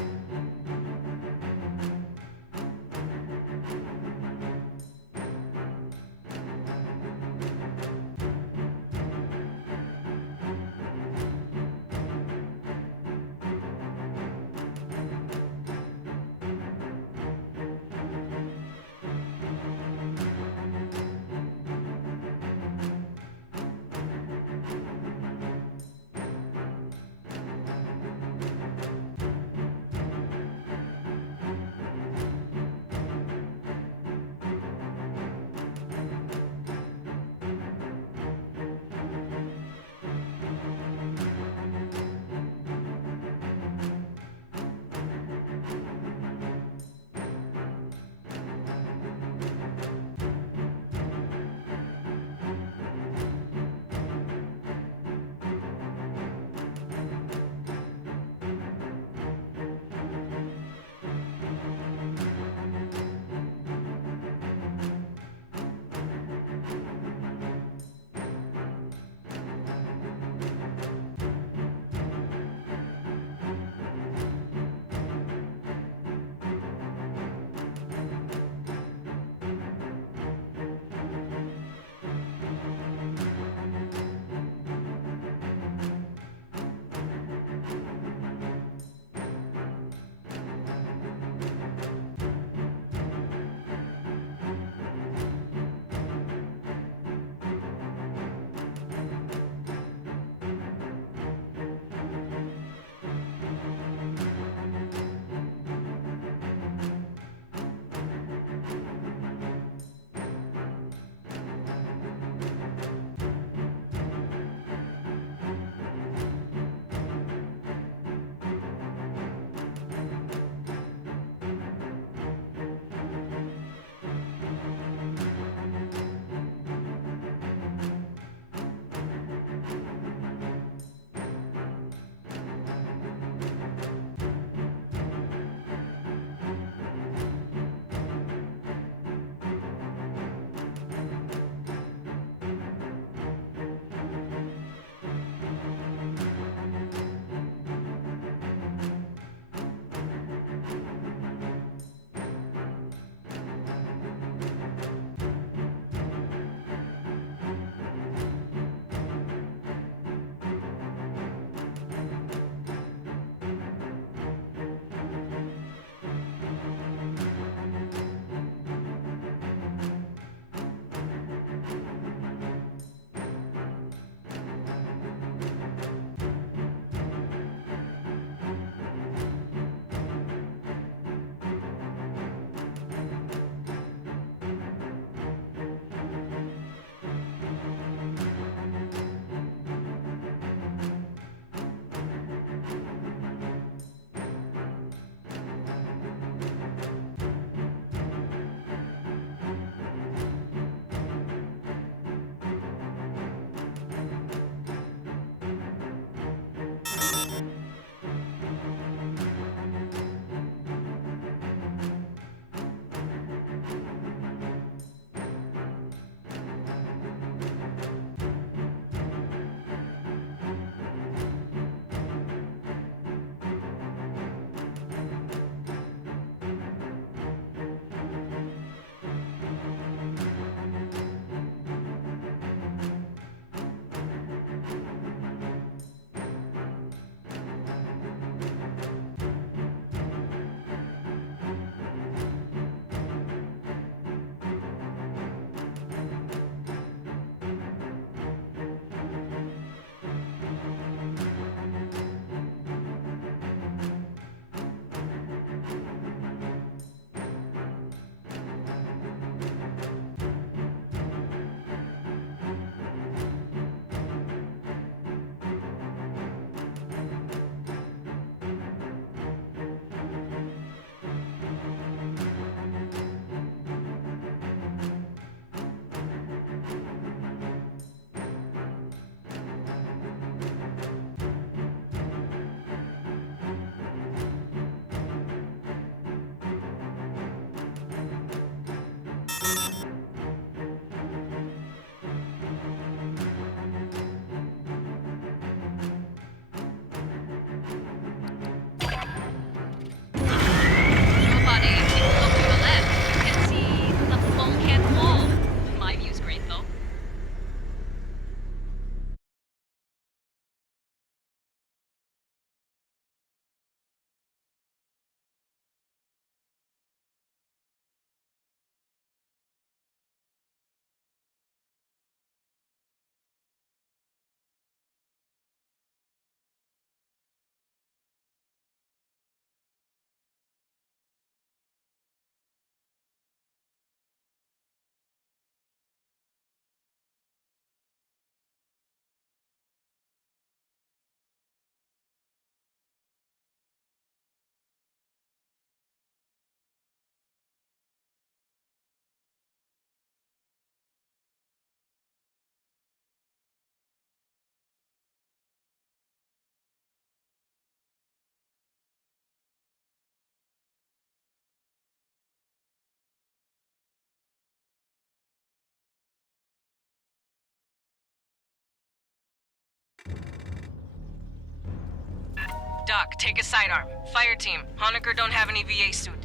Doc, take a sidearm. Fireteam, Honecker don't have any VA suit.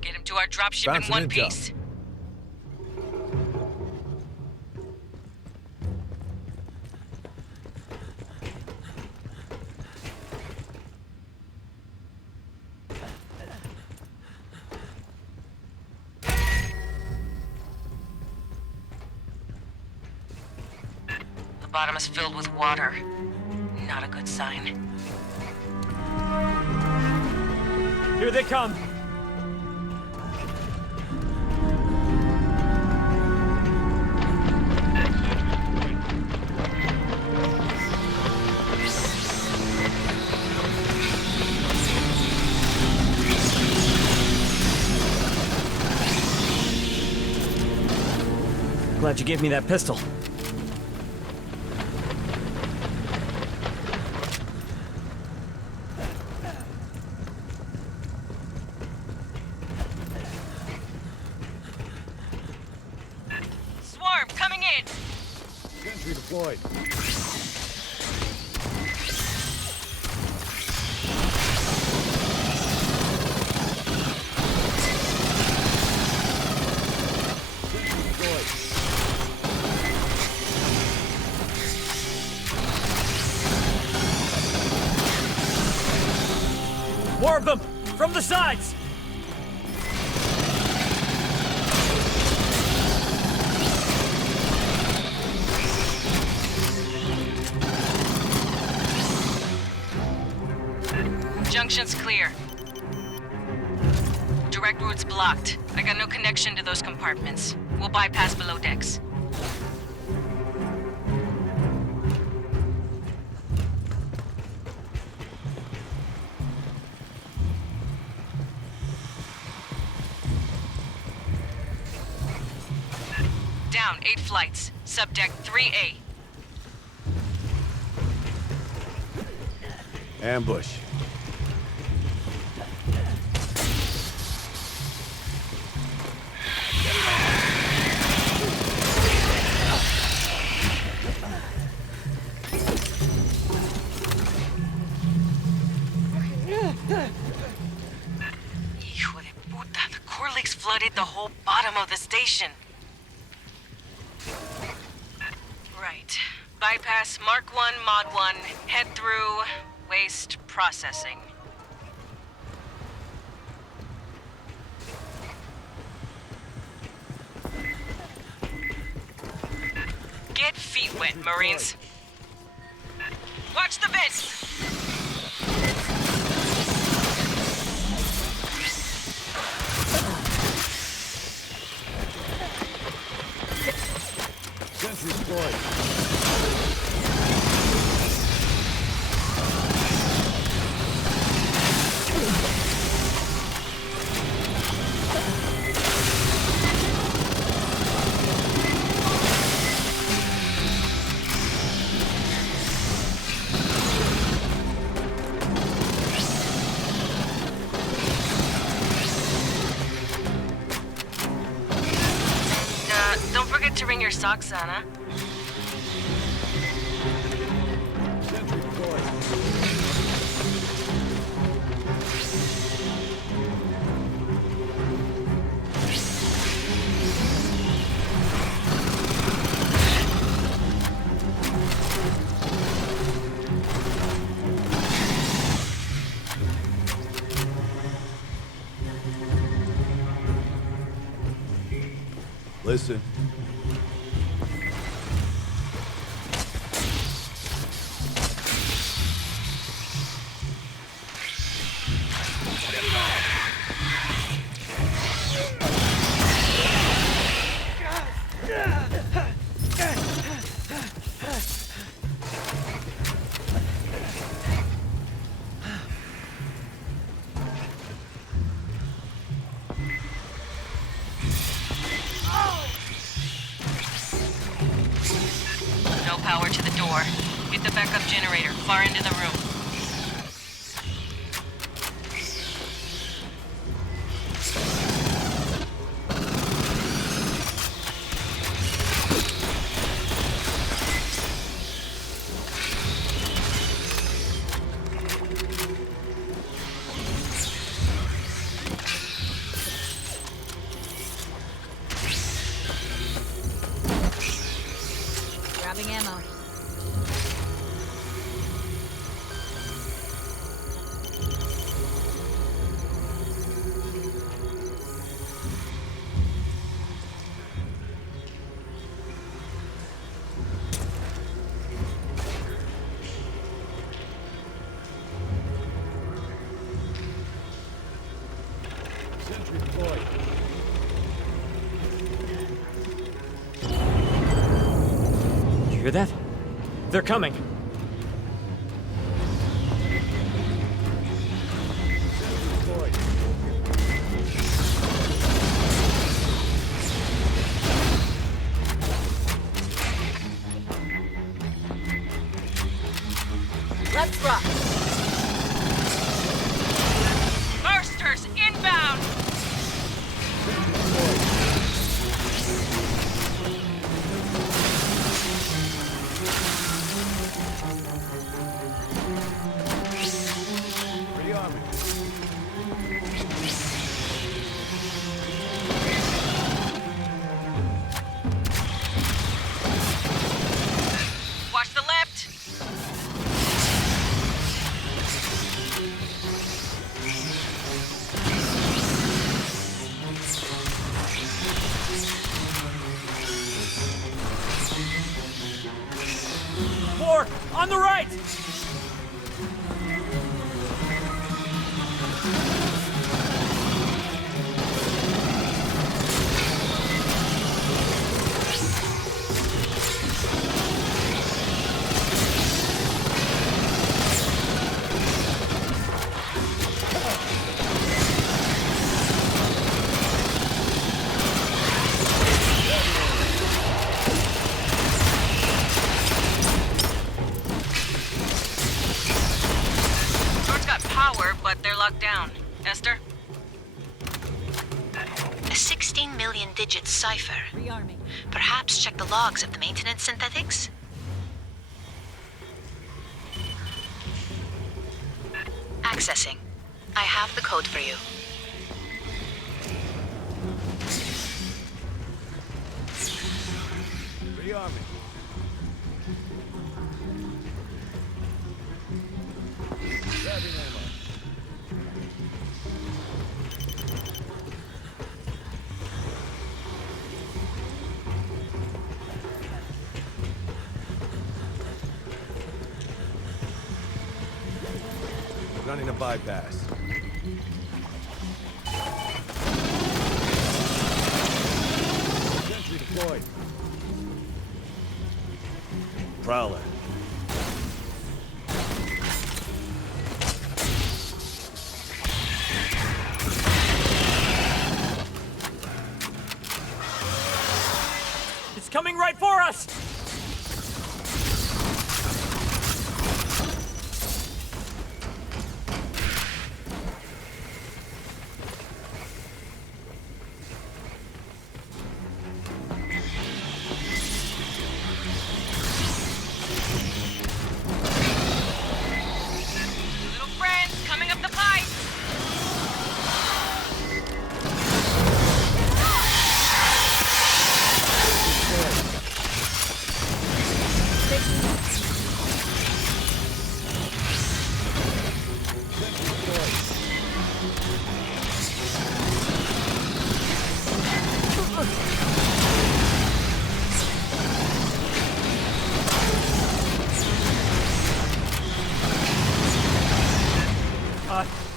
Get him to our dropship in one piece. The bottom is filled with water. Not a good sign. Here they come! Glad you gave me that pistol. Swarm, coming in! Sentry deployed. More of them! From the sides! Junction's clear. Direct route's blocked. I got no connection to those compartments. We'll bypass below decks. Down 8 flights. Subdeck 3A. Ambush. Hijo de puta, the core leaks flooded the whole bottom of the station. Right. Bypass Mark 1, Mod 1, head through waste processing. Get feet wet, Marines. Watch the vents! Sentry deployed. Don't forget to wring your socks, Anna. Sentry deployed. Listen. No power to the door. Get the backup generator far into the room. Hear that? They're coming. Let's rock. Bursters inbound! Rearming. Watch the left! More! On the right! Sword's got power, but they're locked down. Esther? A 16 million digit cipher. Rearming. Perhaps check the logs of the maintenance synthetics? Accessing. I have the code for you. Rearming. Grabbing ammo. Running a bypass. Sentry deployed. Prowler. It's coming right for us! Little friends coming up the pipe!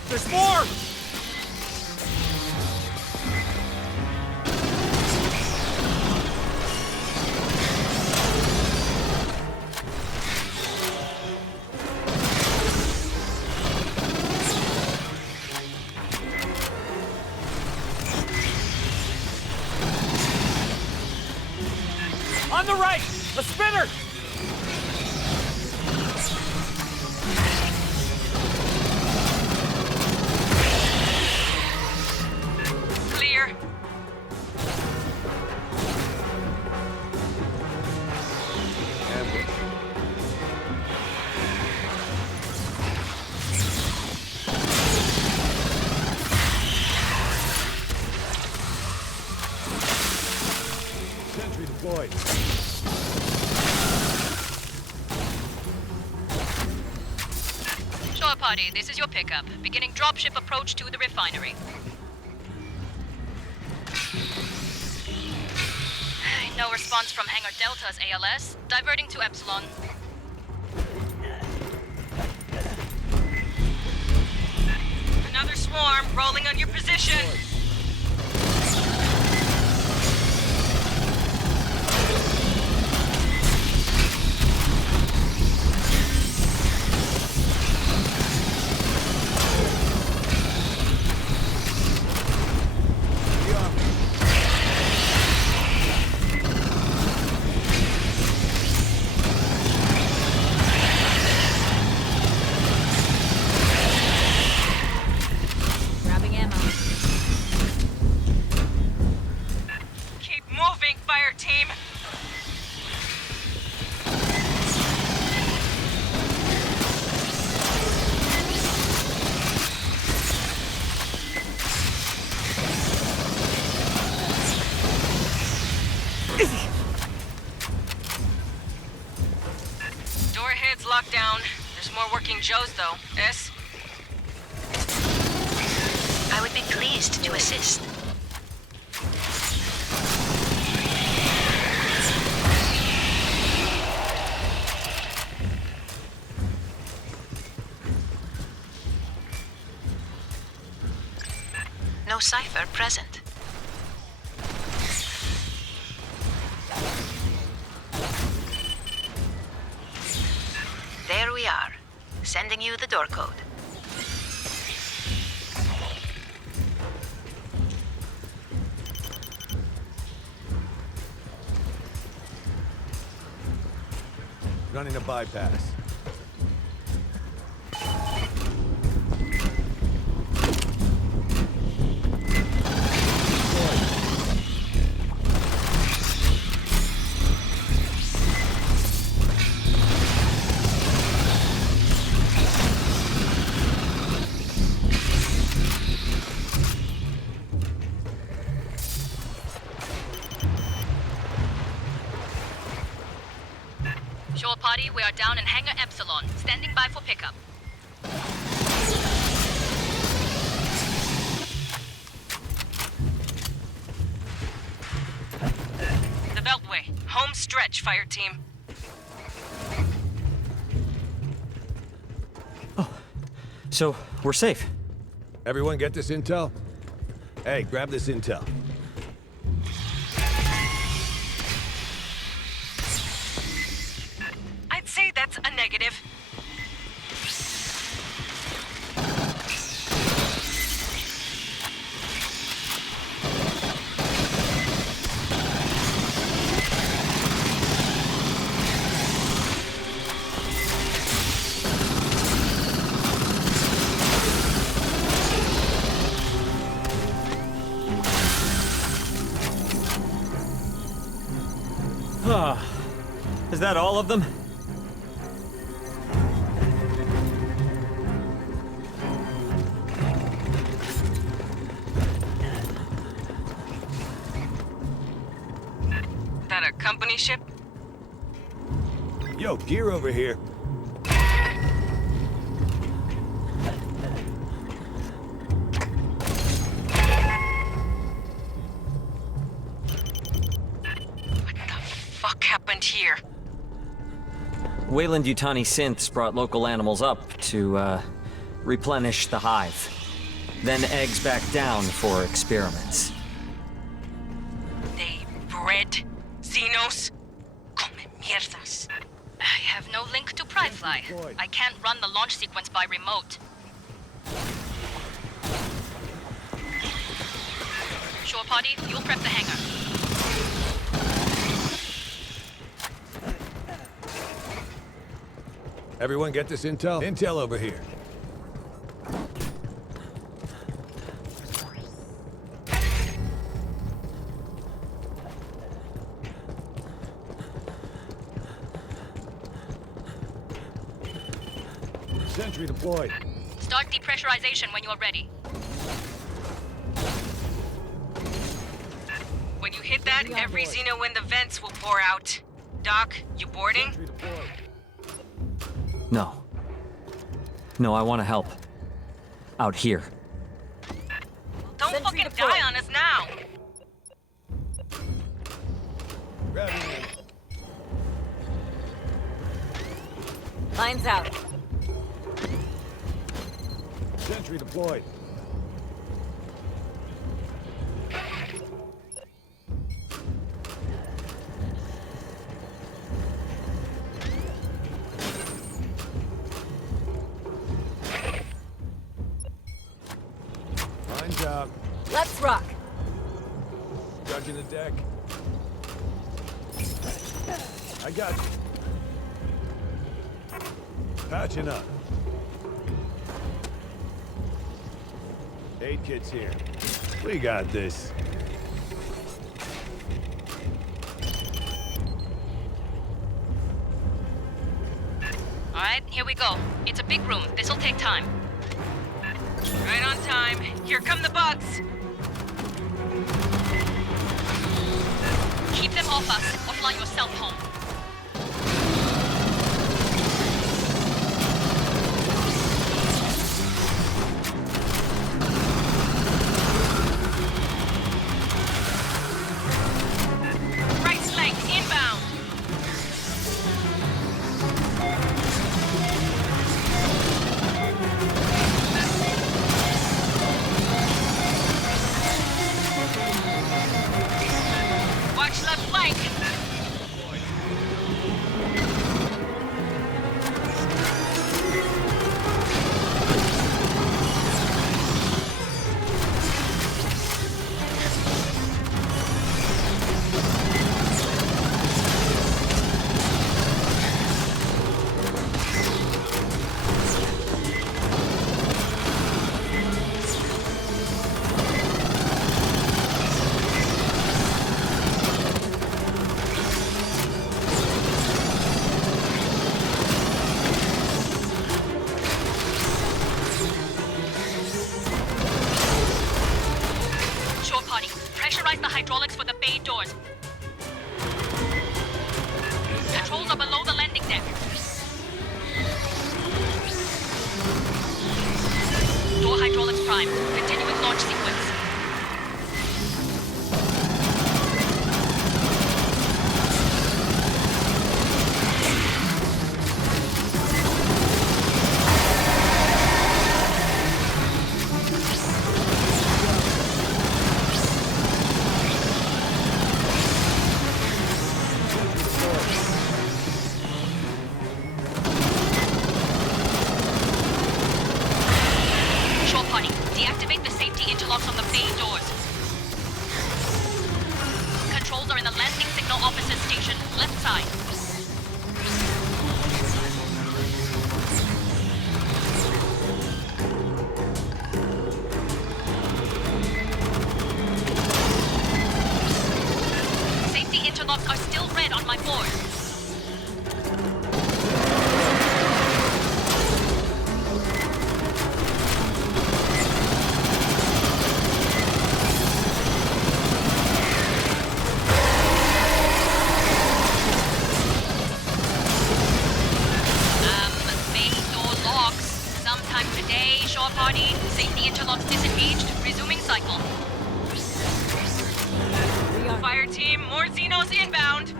There's more! On the right! The spinner! Clear. Ambush. Sentry deployed. Shore party, this is your pickup. Beginning dropship approach to the refinery. No response from Hangar Delta's ALS. Diverting to Epsilon. Another swarm rolling on your position. It's locked down. There's more working Joes, though. S? I would be pleased to assist. No cipher present. There we are. Sending you the door code. Running a bypass. Shore party, we are down in Hangar Epsilon, standing by for pickup. The Beltway. Home stretch, fire team. So, we're safe. Everyone get this intel? Hey, grab this intel. I'd say that's a negative. Is that all of them? That a company ship? Yo, gear over here. Fuck happened here? Weyland-Yutani synths brought local animals up to, replenish the hive. Then eggs back down for experiments. They bred Xenos? Come mierdas. I have no link to PryFly. I can't run the launch sequence by remote. Shore party, you'll prep the hangar. Everyone get this intel? Intel over here. Sentry deployed. Start depressurization when you're ready. When you hit that, every Xeno in the vents will pour out. Doc, you boarding? No. No, I want to help. Out here. Don't fucking die on us now! Lines out. Sentry deployed. Lines out. Let's rock. Judging the deck. I got you. Patching up. Aid kit's here. We got this. Alright, here we go. It's a big room. This'll take time. Right on time. Here come the bugs. Keep them off us, or fly yourself home. time. Continuing launch sequence. Deactivate the safety interlocks on the bay doors. Controls are in the landing signal officer station, left side. Safety interlocks are still red on my board. Party, safety interlocks disengaged, resuming cycle. Fire team, more Xenos inbound.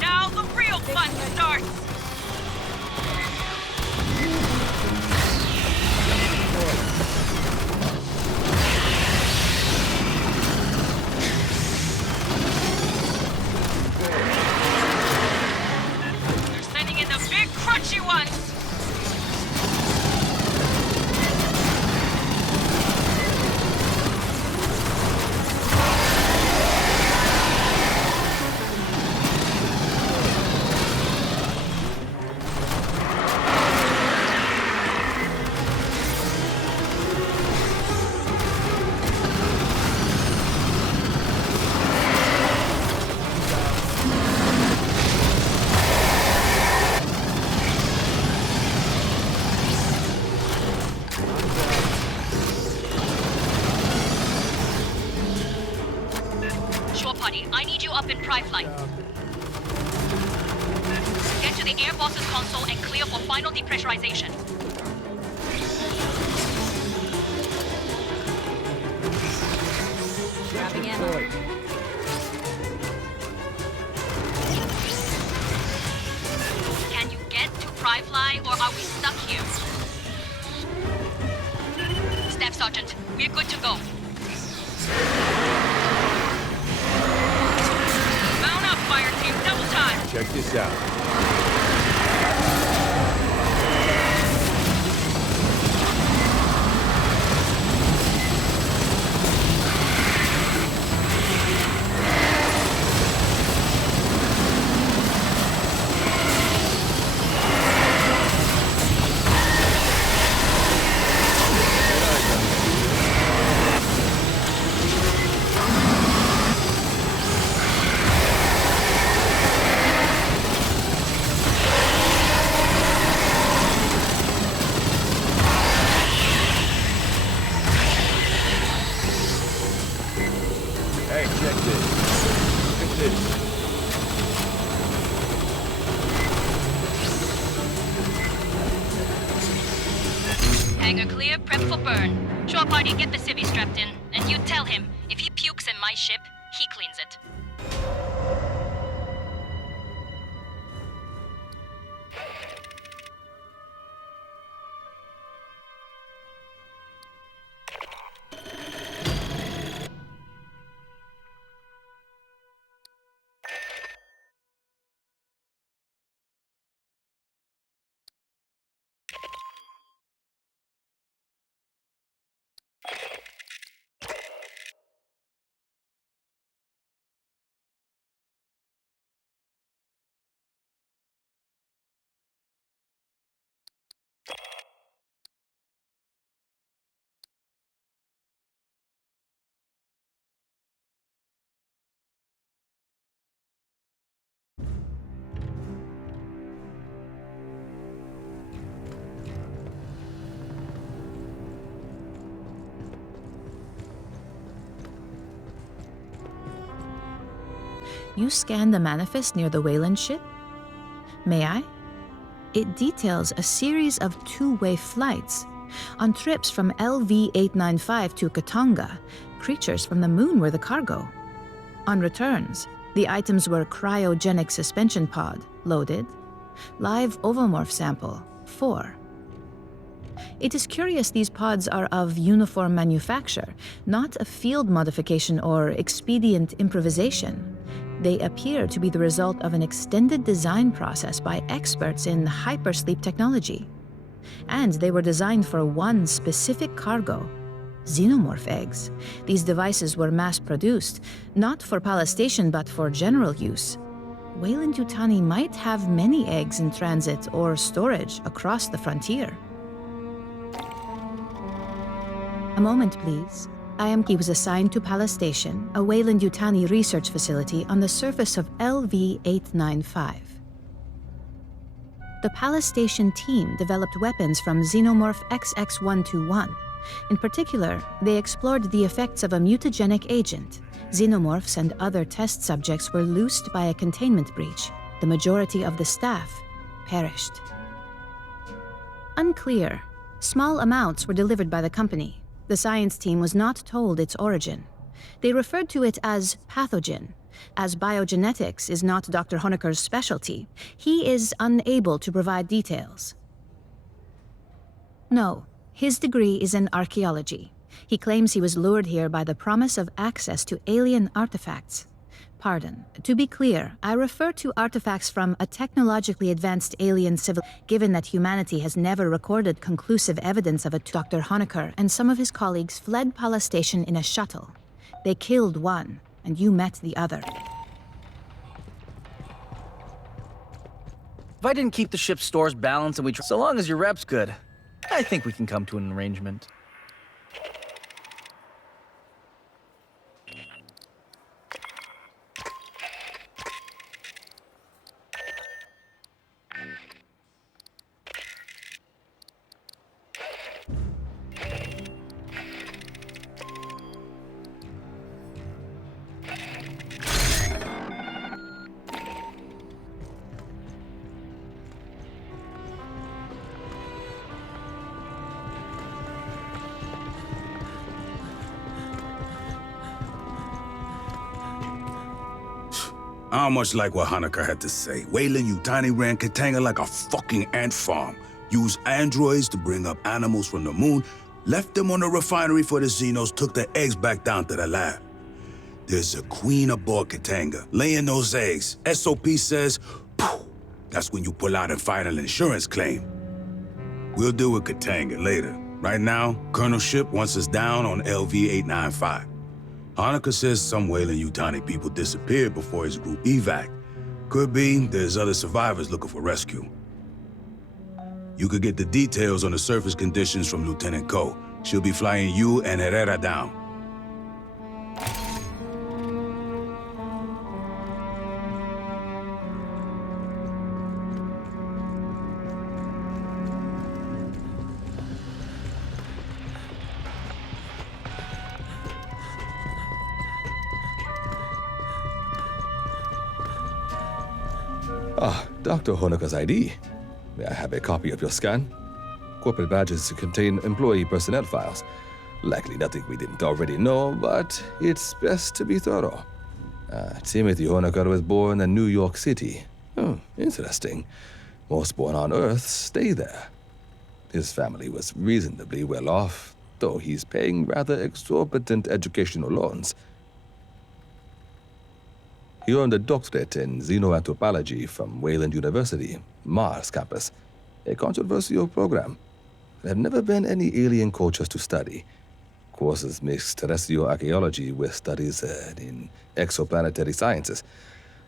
Now the real fun starts. They're sending in the big crunchy ones. I need you up in Tri-Flight. Get to the Air Boss's console and clear for final depressurization. Grabbing ammo. Can you get to Tri-Fly, or are we stuck here? Staff Sergeant, we're good to go. Fire team, double time! Check this out. Hangar clear, prep for burn. Shore party, get the civvy strapped in. And you tell him, if he pukes in my ship, he cleans it. You scanned the manifest near the Wayland ship? May I? It details a series of two-way flights On trips from LV-895 to Katanga, creatures from the moon were the cargo. On returns, the items were cryogenic suspension pod, loaded, live ovomorph sample, 4. It is curious these pods are of uniform manufacture, not a field modification or expedient improvisation. They appear to be the result of an extended design process by experts in hypersleep technology. And they were designed for one specific cargo: Xenomorph eggs. These devices were mass-produced, not for palestation but for general use. Weyland-Yutani might have many eggs in transit or storage across the frontier. A moment, please. He was assigned to Palestation, a Weyland-Yutani research facility on the surface of LV-895. The Palestation team developed weapons from Xenomorph XX-121. In particular, they explored the effects of a mutagenic agent. Xenomorphs and other test subjects were loosed by a containment breach. The majority of the staff perished. Unclear. Small amounts were delivered by the company. The science team was not told its origin. They referred to it as pathogen. As biogenetics is not Dr. Honecker's specialty, he is unable to provide details. No, his degree is in archaeology. He claims he was lured here by the promise of access to alien artifacts. Pardon. To be clear, I refer to artifacts from a technologically advanced alien given that humanity has never recorded conclusive evidence of it. Dr. Honecker and some of his colleagues fled Palestation in a shuttle. They killed one, and you met the other. If I didn't keep the ship's stores balanced and so long as your rep's good, I think we can come to an arrangement. I don't much like what Honecker had to say. Weyland-Yutani ran Katanga like a fucking ant farm. Used androids to bring up animals from the moon, left them on the refinery for the Xenos, took the eggs back down to the lab. There's a queen aboard Katanga, laying those eggs. SOP says, poof, that's when you pull out and file an insurance claim. We'll deal with Katanga later. Right now, Colonel Ship wants us down on LV-895. Honecker says some Weyland-Yutani people disappeared before his group evac. Could be there's other survivors looking for rescue. You could get the details on the surface conditions from Lieutenant Ko. She'll be flying you and Herrera down. Ah, Dr. Honecker's ID. May I have a copy of your scan? Corporate badges contain employee personnel files. Likely nothing we didn't already know, but it's best to be thorough. Timothy Honecker was born in New York City. Oh, interesting. Most born on Earth stay there. His family was reasonably well off, though he's paying rather exorbitant educational loans. He earned a doctorate in xenoanthropology from Wayland University, Mars campus, a controversial program. There have never been any alien cultures to study. Courses mix terrestrial archaeology with studies in exoplanetary sciences.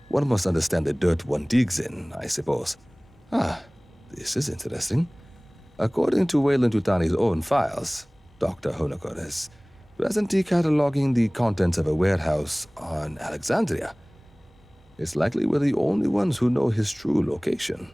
One must understand the dirt one digs in, I suppose. Ah, this is interesting. According to Weyland-Yutani's own files, Dr. Honecker is presently cataloging the contents of a warehouse on Alexandria. It's likely we're the only ones who know his true location.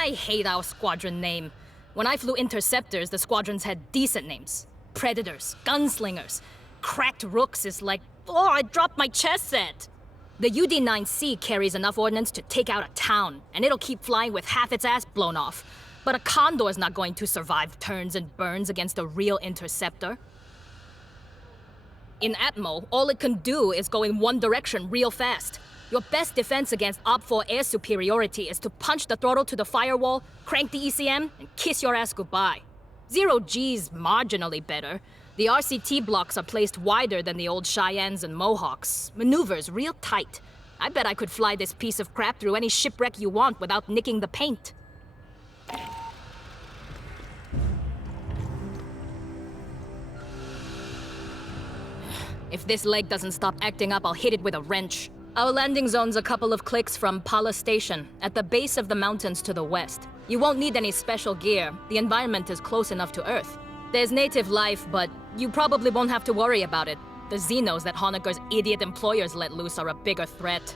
I hate our squadron name. When I flew interceptors, the squadrons had decent names. Predators, gunslingers. Cracked Rooks is like, oh, I dropped my chess set. The UD-9C carries enough ordnance to take out a town, and it'll keep flying with half its ass blown off. But a Condor's not going to survive turns and burns against a real interceptor. In Atmo, all it can do is go in one direction real fast. Your best defense against OPFOR air superiority is to punch the throttle to the firewall, crank the ECM, and kiss your ass goodbye. 0G's marginally better. The RCT blocks are placed wider than the old Cheyennes and Mohawks. Maneuvers real tight. I bet I could fly this piece of crap through any shipwreck you want without nicking the paint. If this leg doesn't stop acting up, I'll hit it with a wrench. Our landing zone's a couple of clicks from Pala Station, at the base of the mountains to the west. You won't need any special gear. The environment is close enough to Earth. There's native life, but you probably won't have to worry about it. The Xenos that Honecker's idiot employers let loose are a bigger threat.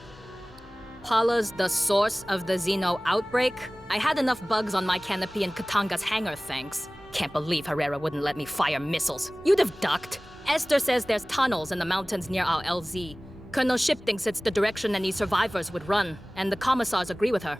Pala's the source of the Xeno outbreak? I had enough bugs on my canopy in Katanga's hangar, thanks. Can't believe Herrera wouldn't let me fire missiles. You'd have ducked. Esther says there's tunnels in the mountains near our LZ. Colonel Ship thinks it's the direction any survivors would run, and the commissars agree with her.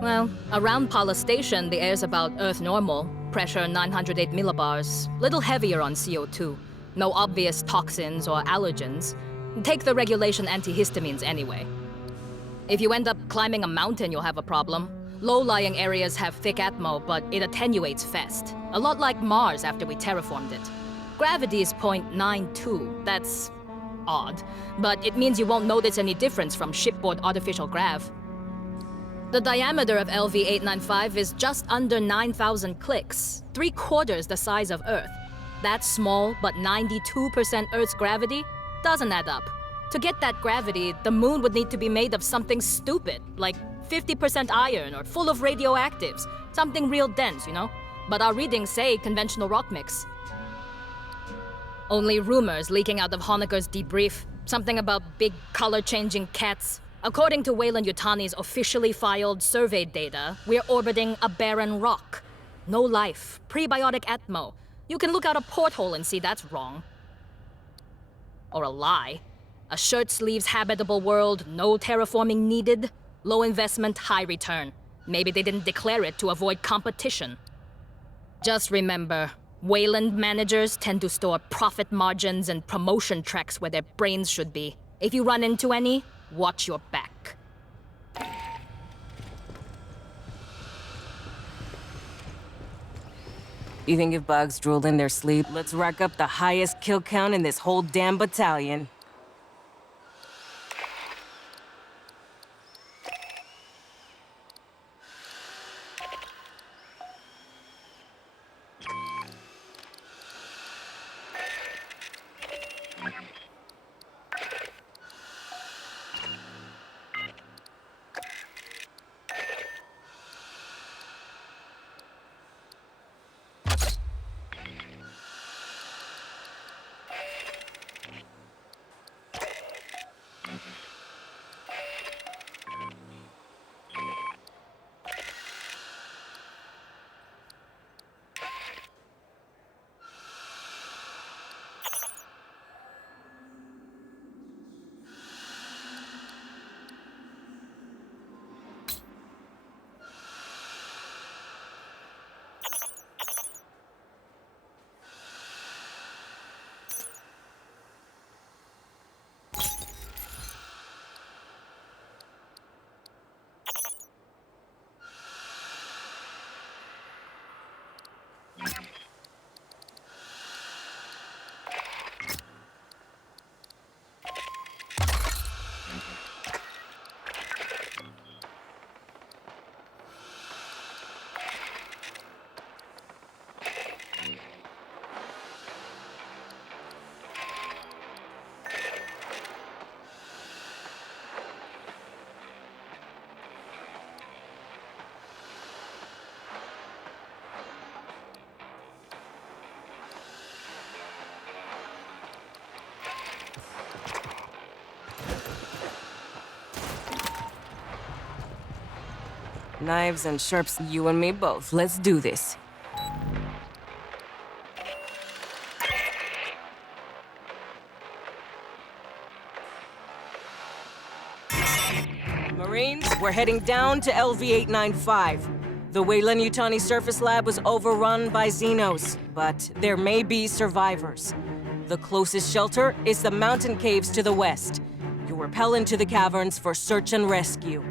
Well, around Pala Station, the air's about Earth normal. Pressure 908 millibars. Little heavier on CO2. No obvious toxins or allergens. Take the regulation antihistamines anyway. If you end up climbing a mountain, you'll have a problem. Low-lying areas have thick atmo, but it attenuates fast. A lot like Mars after we terraformed it. Gravity is 0.92. That's odd, but it means you won't notice any difference from shipboard artificial grav. The diameter of LV-895 is just under 9,000 clicks, 3/4 the size of Earth. That's small, but 92% Earth's gravity doesn't add up. To get that gravity, the moon would need to be made of something stupid, like 50% iron or full of radioactives. Something real dense, you know? But our readings say conventional rock mix. Only rumors leaking out of Honecker's debrief. Something about big color-changing cats. According to Weyland-Yutani's officially filed survey data, we're orbiting a barren rock. No life. Prebiotic atmo. You can look out a porthole and see that's wrong. Or a lie. A shirt-sleeves habitable world, no terraforming needed. Low investment, high return. Maybe they didn't declare it to avoid competition. Just remember, Weyland managers tend to store profit margins and promotion tracks where their brains should be. If you run into any, watch your back. You think if bugs drooled in their sleep, let's rack up the highest kill count in this whole damn battalion. Knives and sharps, you and me both. Let's do this. Marines, we're heading down to LV-895. The Weyland-Yutani surface lab was overrun by Xenos, but there may be survivors. The closest shelter is the mountain caves to the west. You'll rappel into the caverns for search and rescue.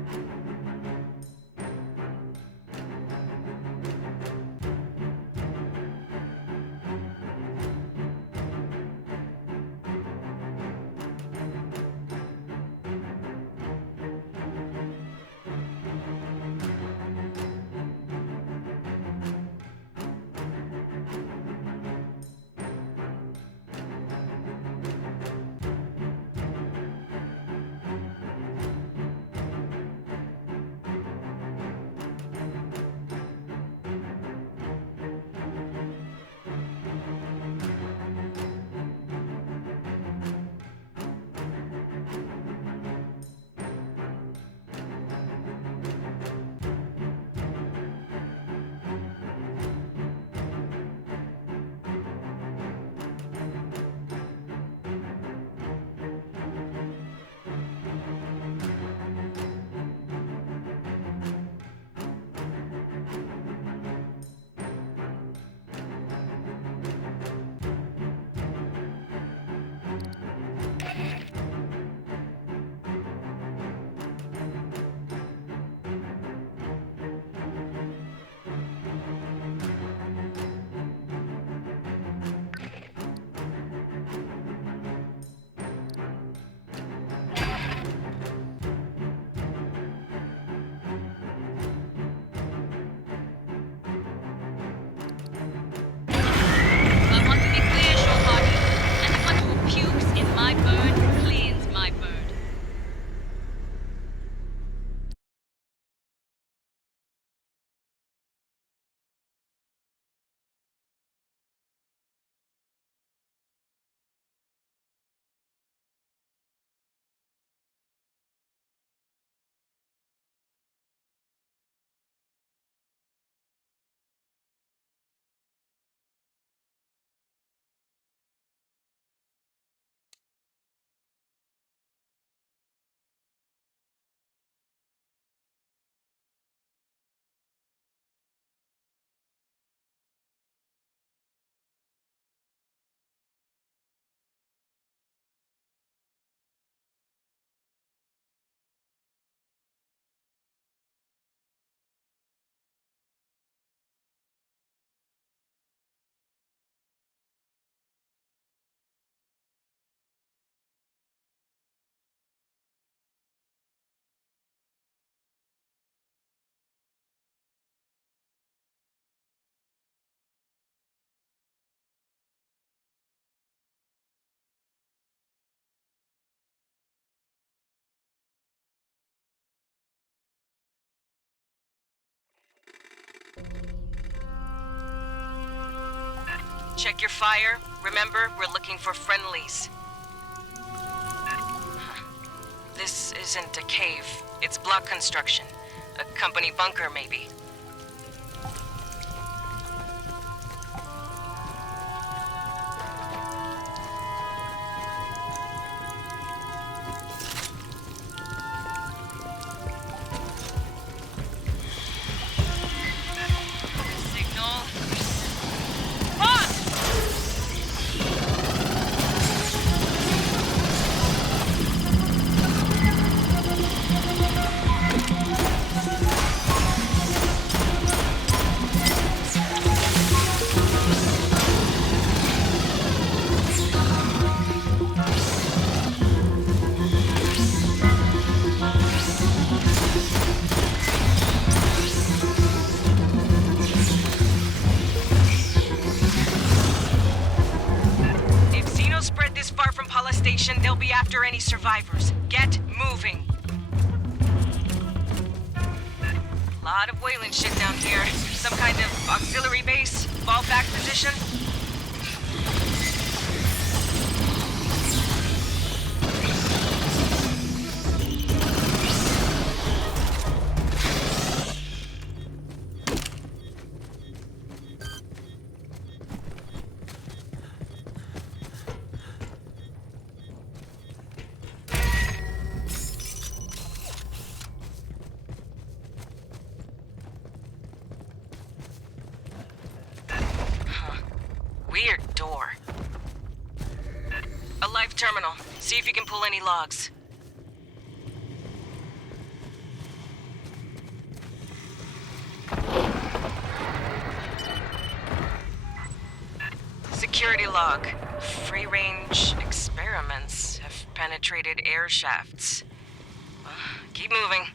Check your fire. Remember, we're looking for friendlies. This isn't a cave. It's block construction. A company bunker, maybe. They'll be after any survivors. Get moving. Lot of Weyland shit down here. Some kind of auxiliary base, fallback position. terminal. See if you can pull any logs. Security log. Free-range experiments have penetrated air shafts. Keep moving.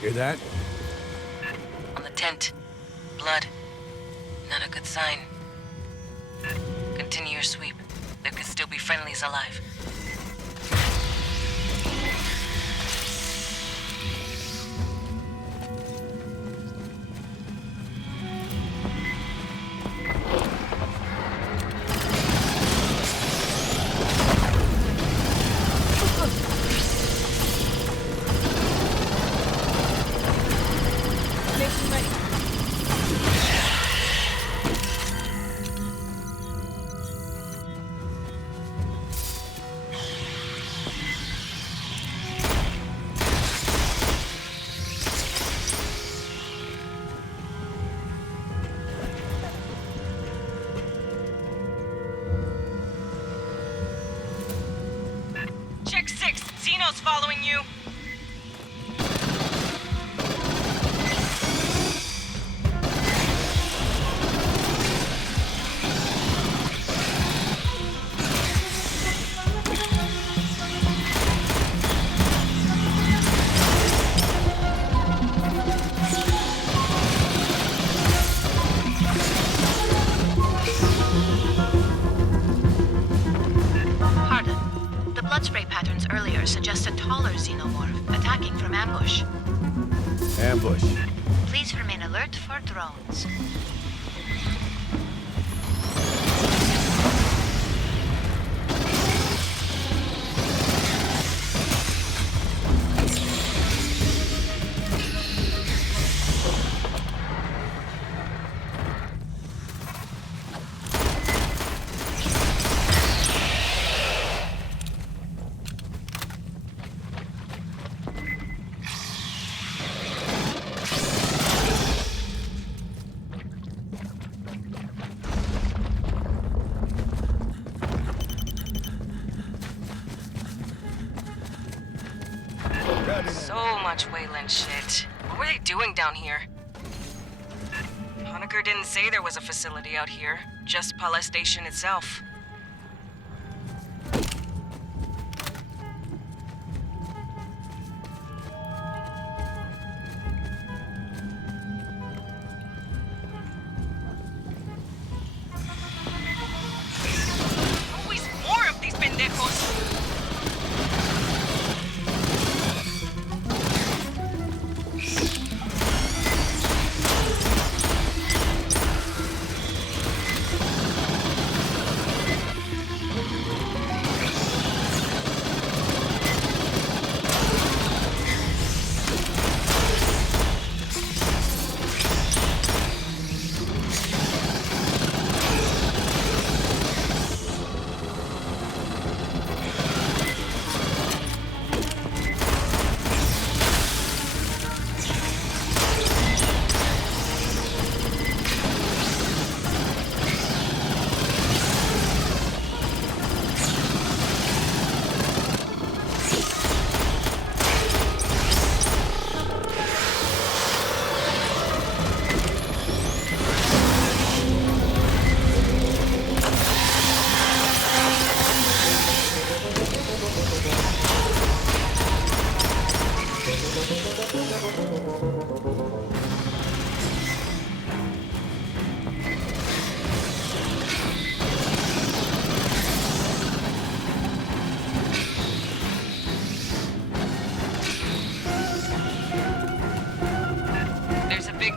Hear that? On the tent. Blood. Not a good sign. Continue your sweep. There could still be friendlies alive. Check 6. Xeno's following you. Pardon. The blood spray patterns earlier suggest a taller Xenomorph attacking from ambush. Ambush. Please remain alert for drones. So much Wayland shit. What were they doing down here? Honecker didn't say there was a facility out here, just Pala Station itself. Always more of these pendejos!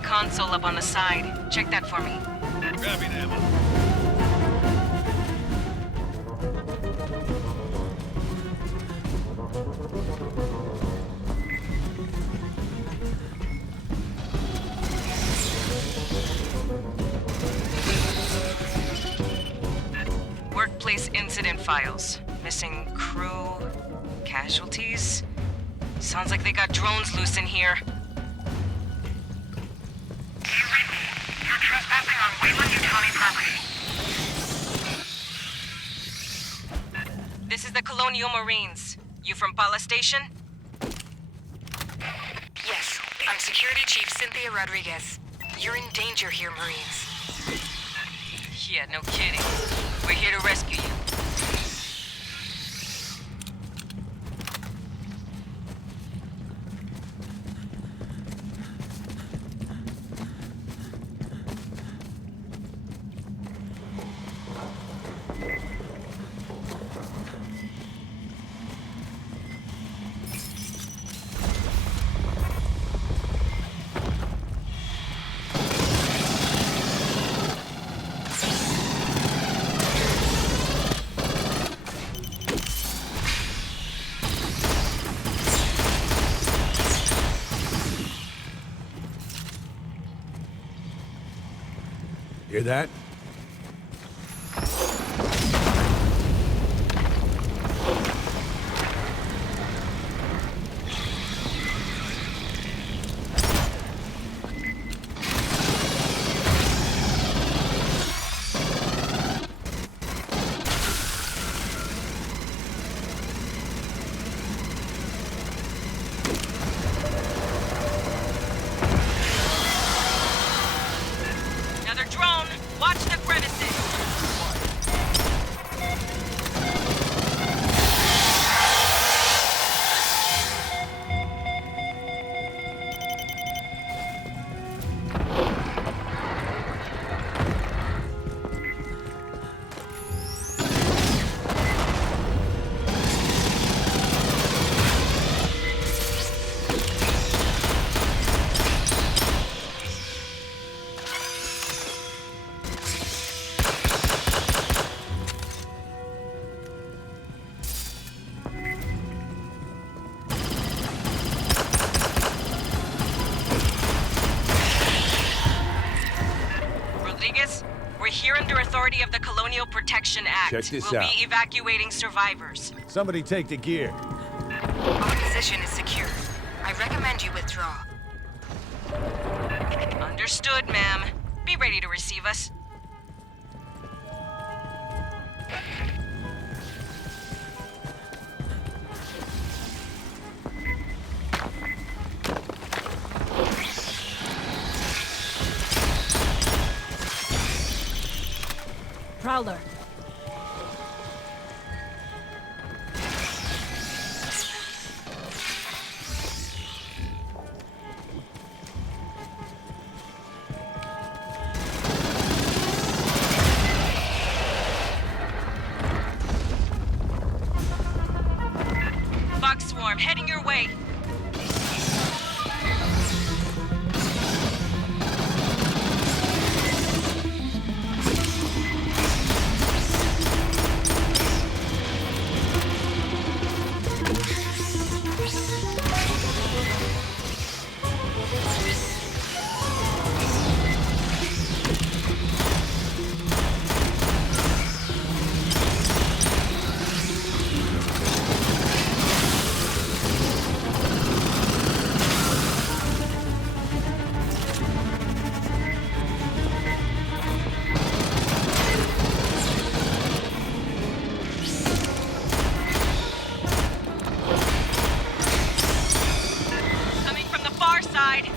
Console up on the side. Check that for me. Grabbing ammo. incident files. Missing crew, casualties. Sounds like they got drones loose in here. You're trespassing on Wayland-Yutani property. This is the Colonial Marines. You from Pala Station? Yes, I'm Security Chief Cynthia Rodriguez. You're in danger here, Marines. Yeah, no kidding. We're here to rescue you. Hear that? Another drone! Watch the crevices! Rodriguez, we're here under authority of the Colonial Protection Act. Check this We'll out. be evacuating survivors. Somebody take the gear. Our position is secure. I recommend you withdraw. Understood, ma'am. Be ready to receive us. Prowler. Bug swarm heading your way. Coming from the far side.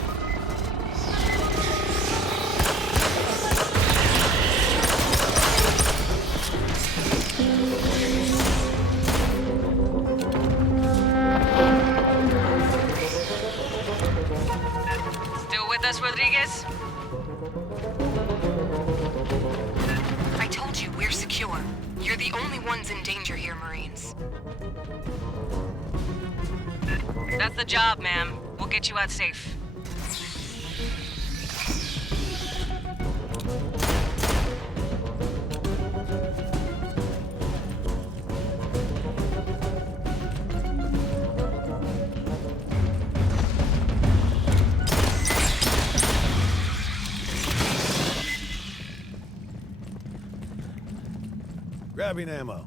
Still with us, Rodriguez? I told you we're secure. You're the only ones in danger here, Marines. That's the job, ma'am. We'll get you out safe. Grabbing ammo.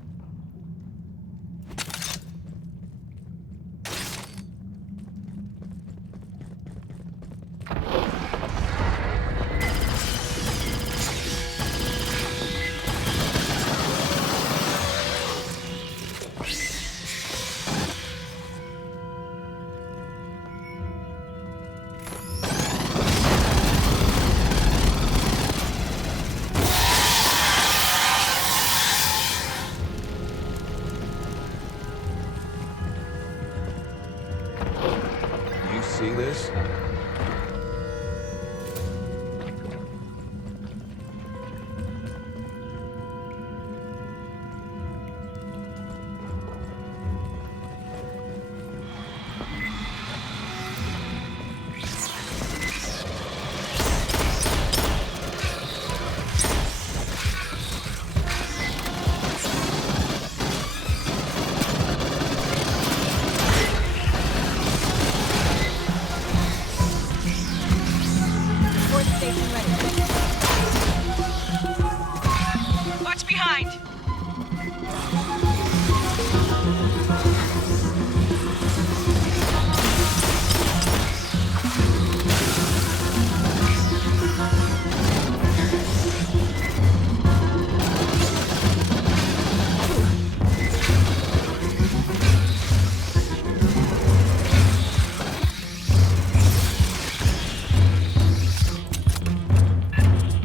Watch behind!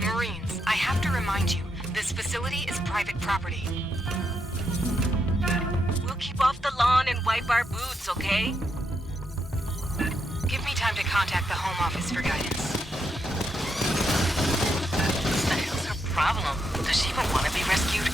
Marines, I have to remind you, this facility is private property. We'll keep off the lawn and wipe our boots, okay? Give me time to contact the Home Office for guidance. What the hell's her problem? Does she even want to be rescued?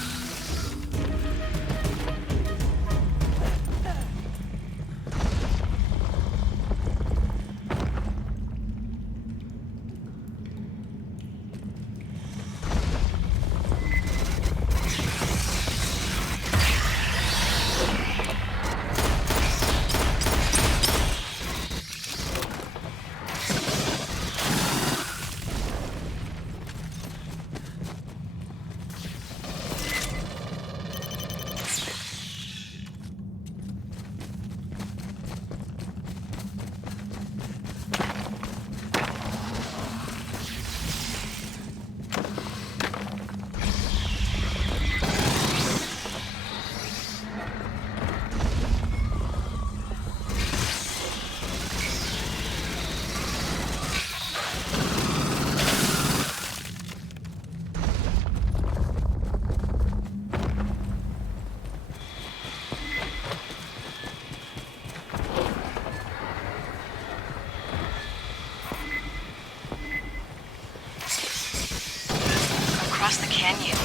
Across the canyon.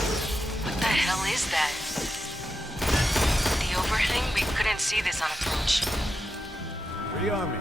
What the hell is that? The overhang? We couldn't see this on approach. Free army.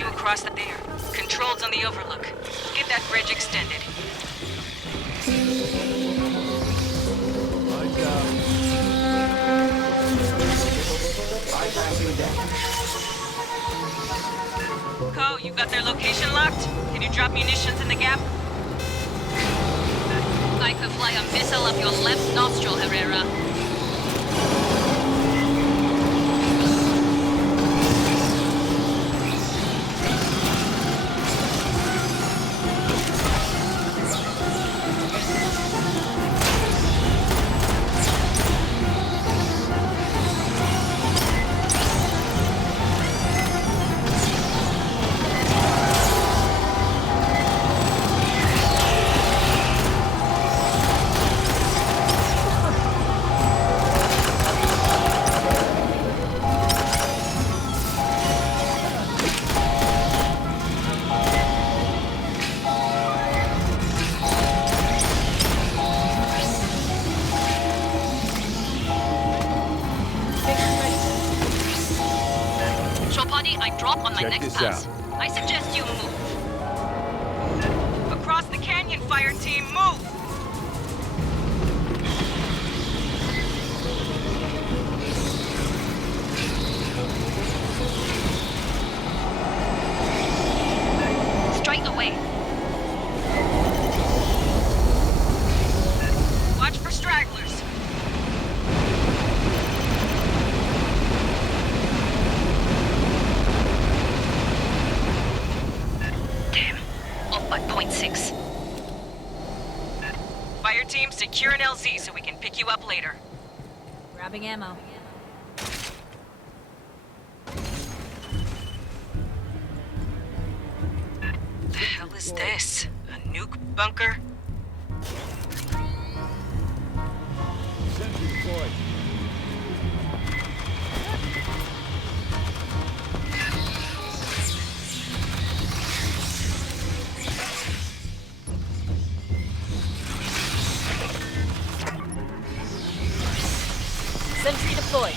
Across the there. Controls on the overlook. Get that bridge extended. Co, you got their location locked? Can you drop munitions in the gap? I could fly a missile up your left nostril, Herrera. might drop on my Check next this pass. out. I suggest you move. Across the canyon, fire team, move! Straight away. Watch for stragglers. Damn. Off by 0.6. Fire team, secure an LZ so we can pick you up later. Grabbing ammo. The hell is this? A nuke bunker? Sentry deployed. Sentry deployed.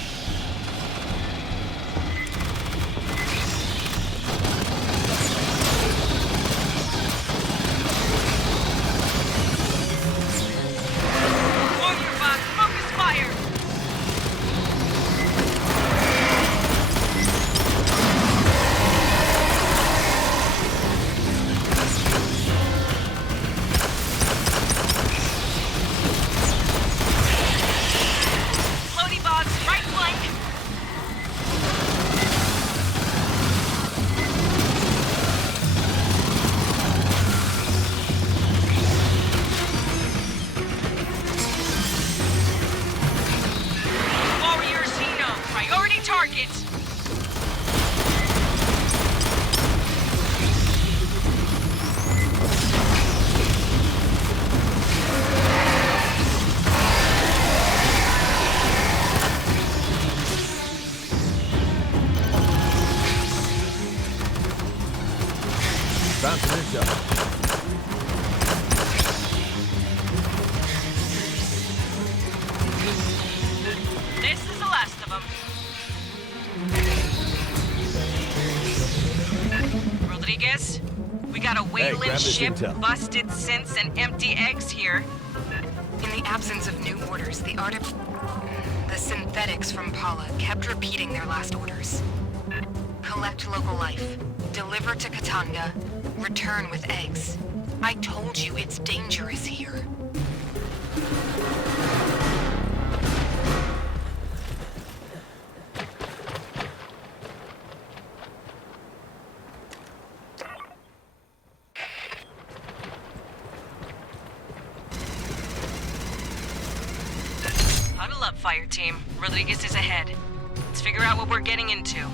Warrior box, focus fire! Floaty box, right flank! Warrior Xeno, priority target! Found some intel. This is the last of them. Rodriguez, we got a grab Wayland this ship, intel. busted synths, and empty eggs here. In the absence of new orders, the synthetics from Paula kept repeating their last orders. Collect local life, deliver to Katanga, return with eggs. I told you it's dangerous here. Huddle up, fire team. Rodriguez is ahead. Let's figure out what we're getting into.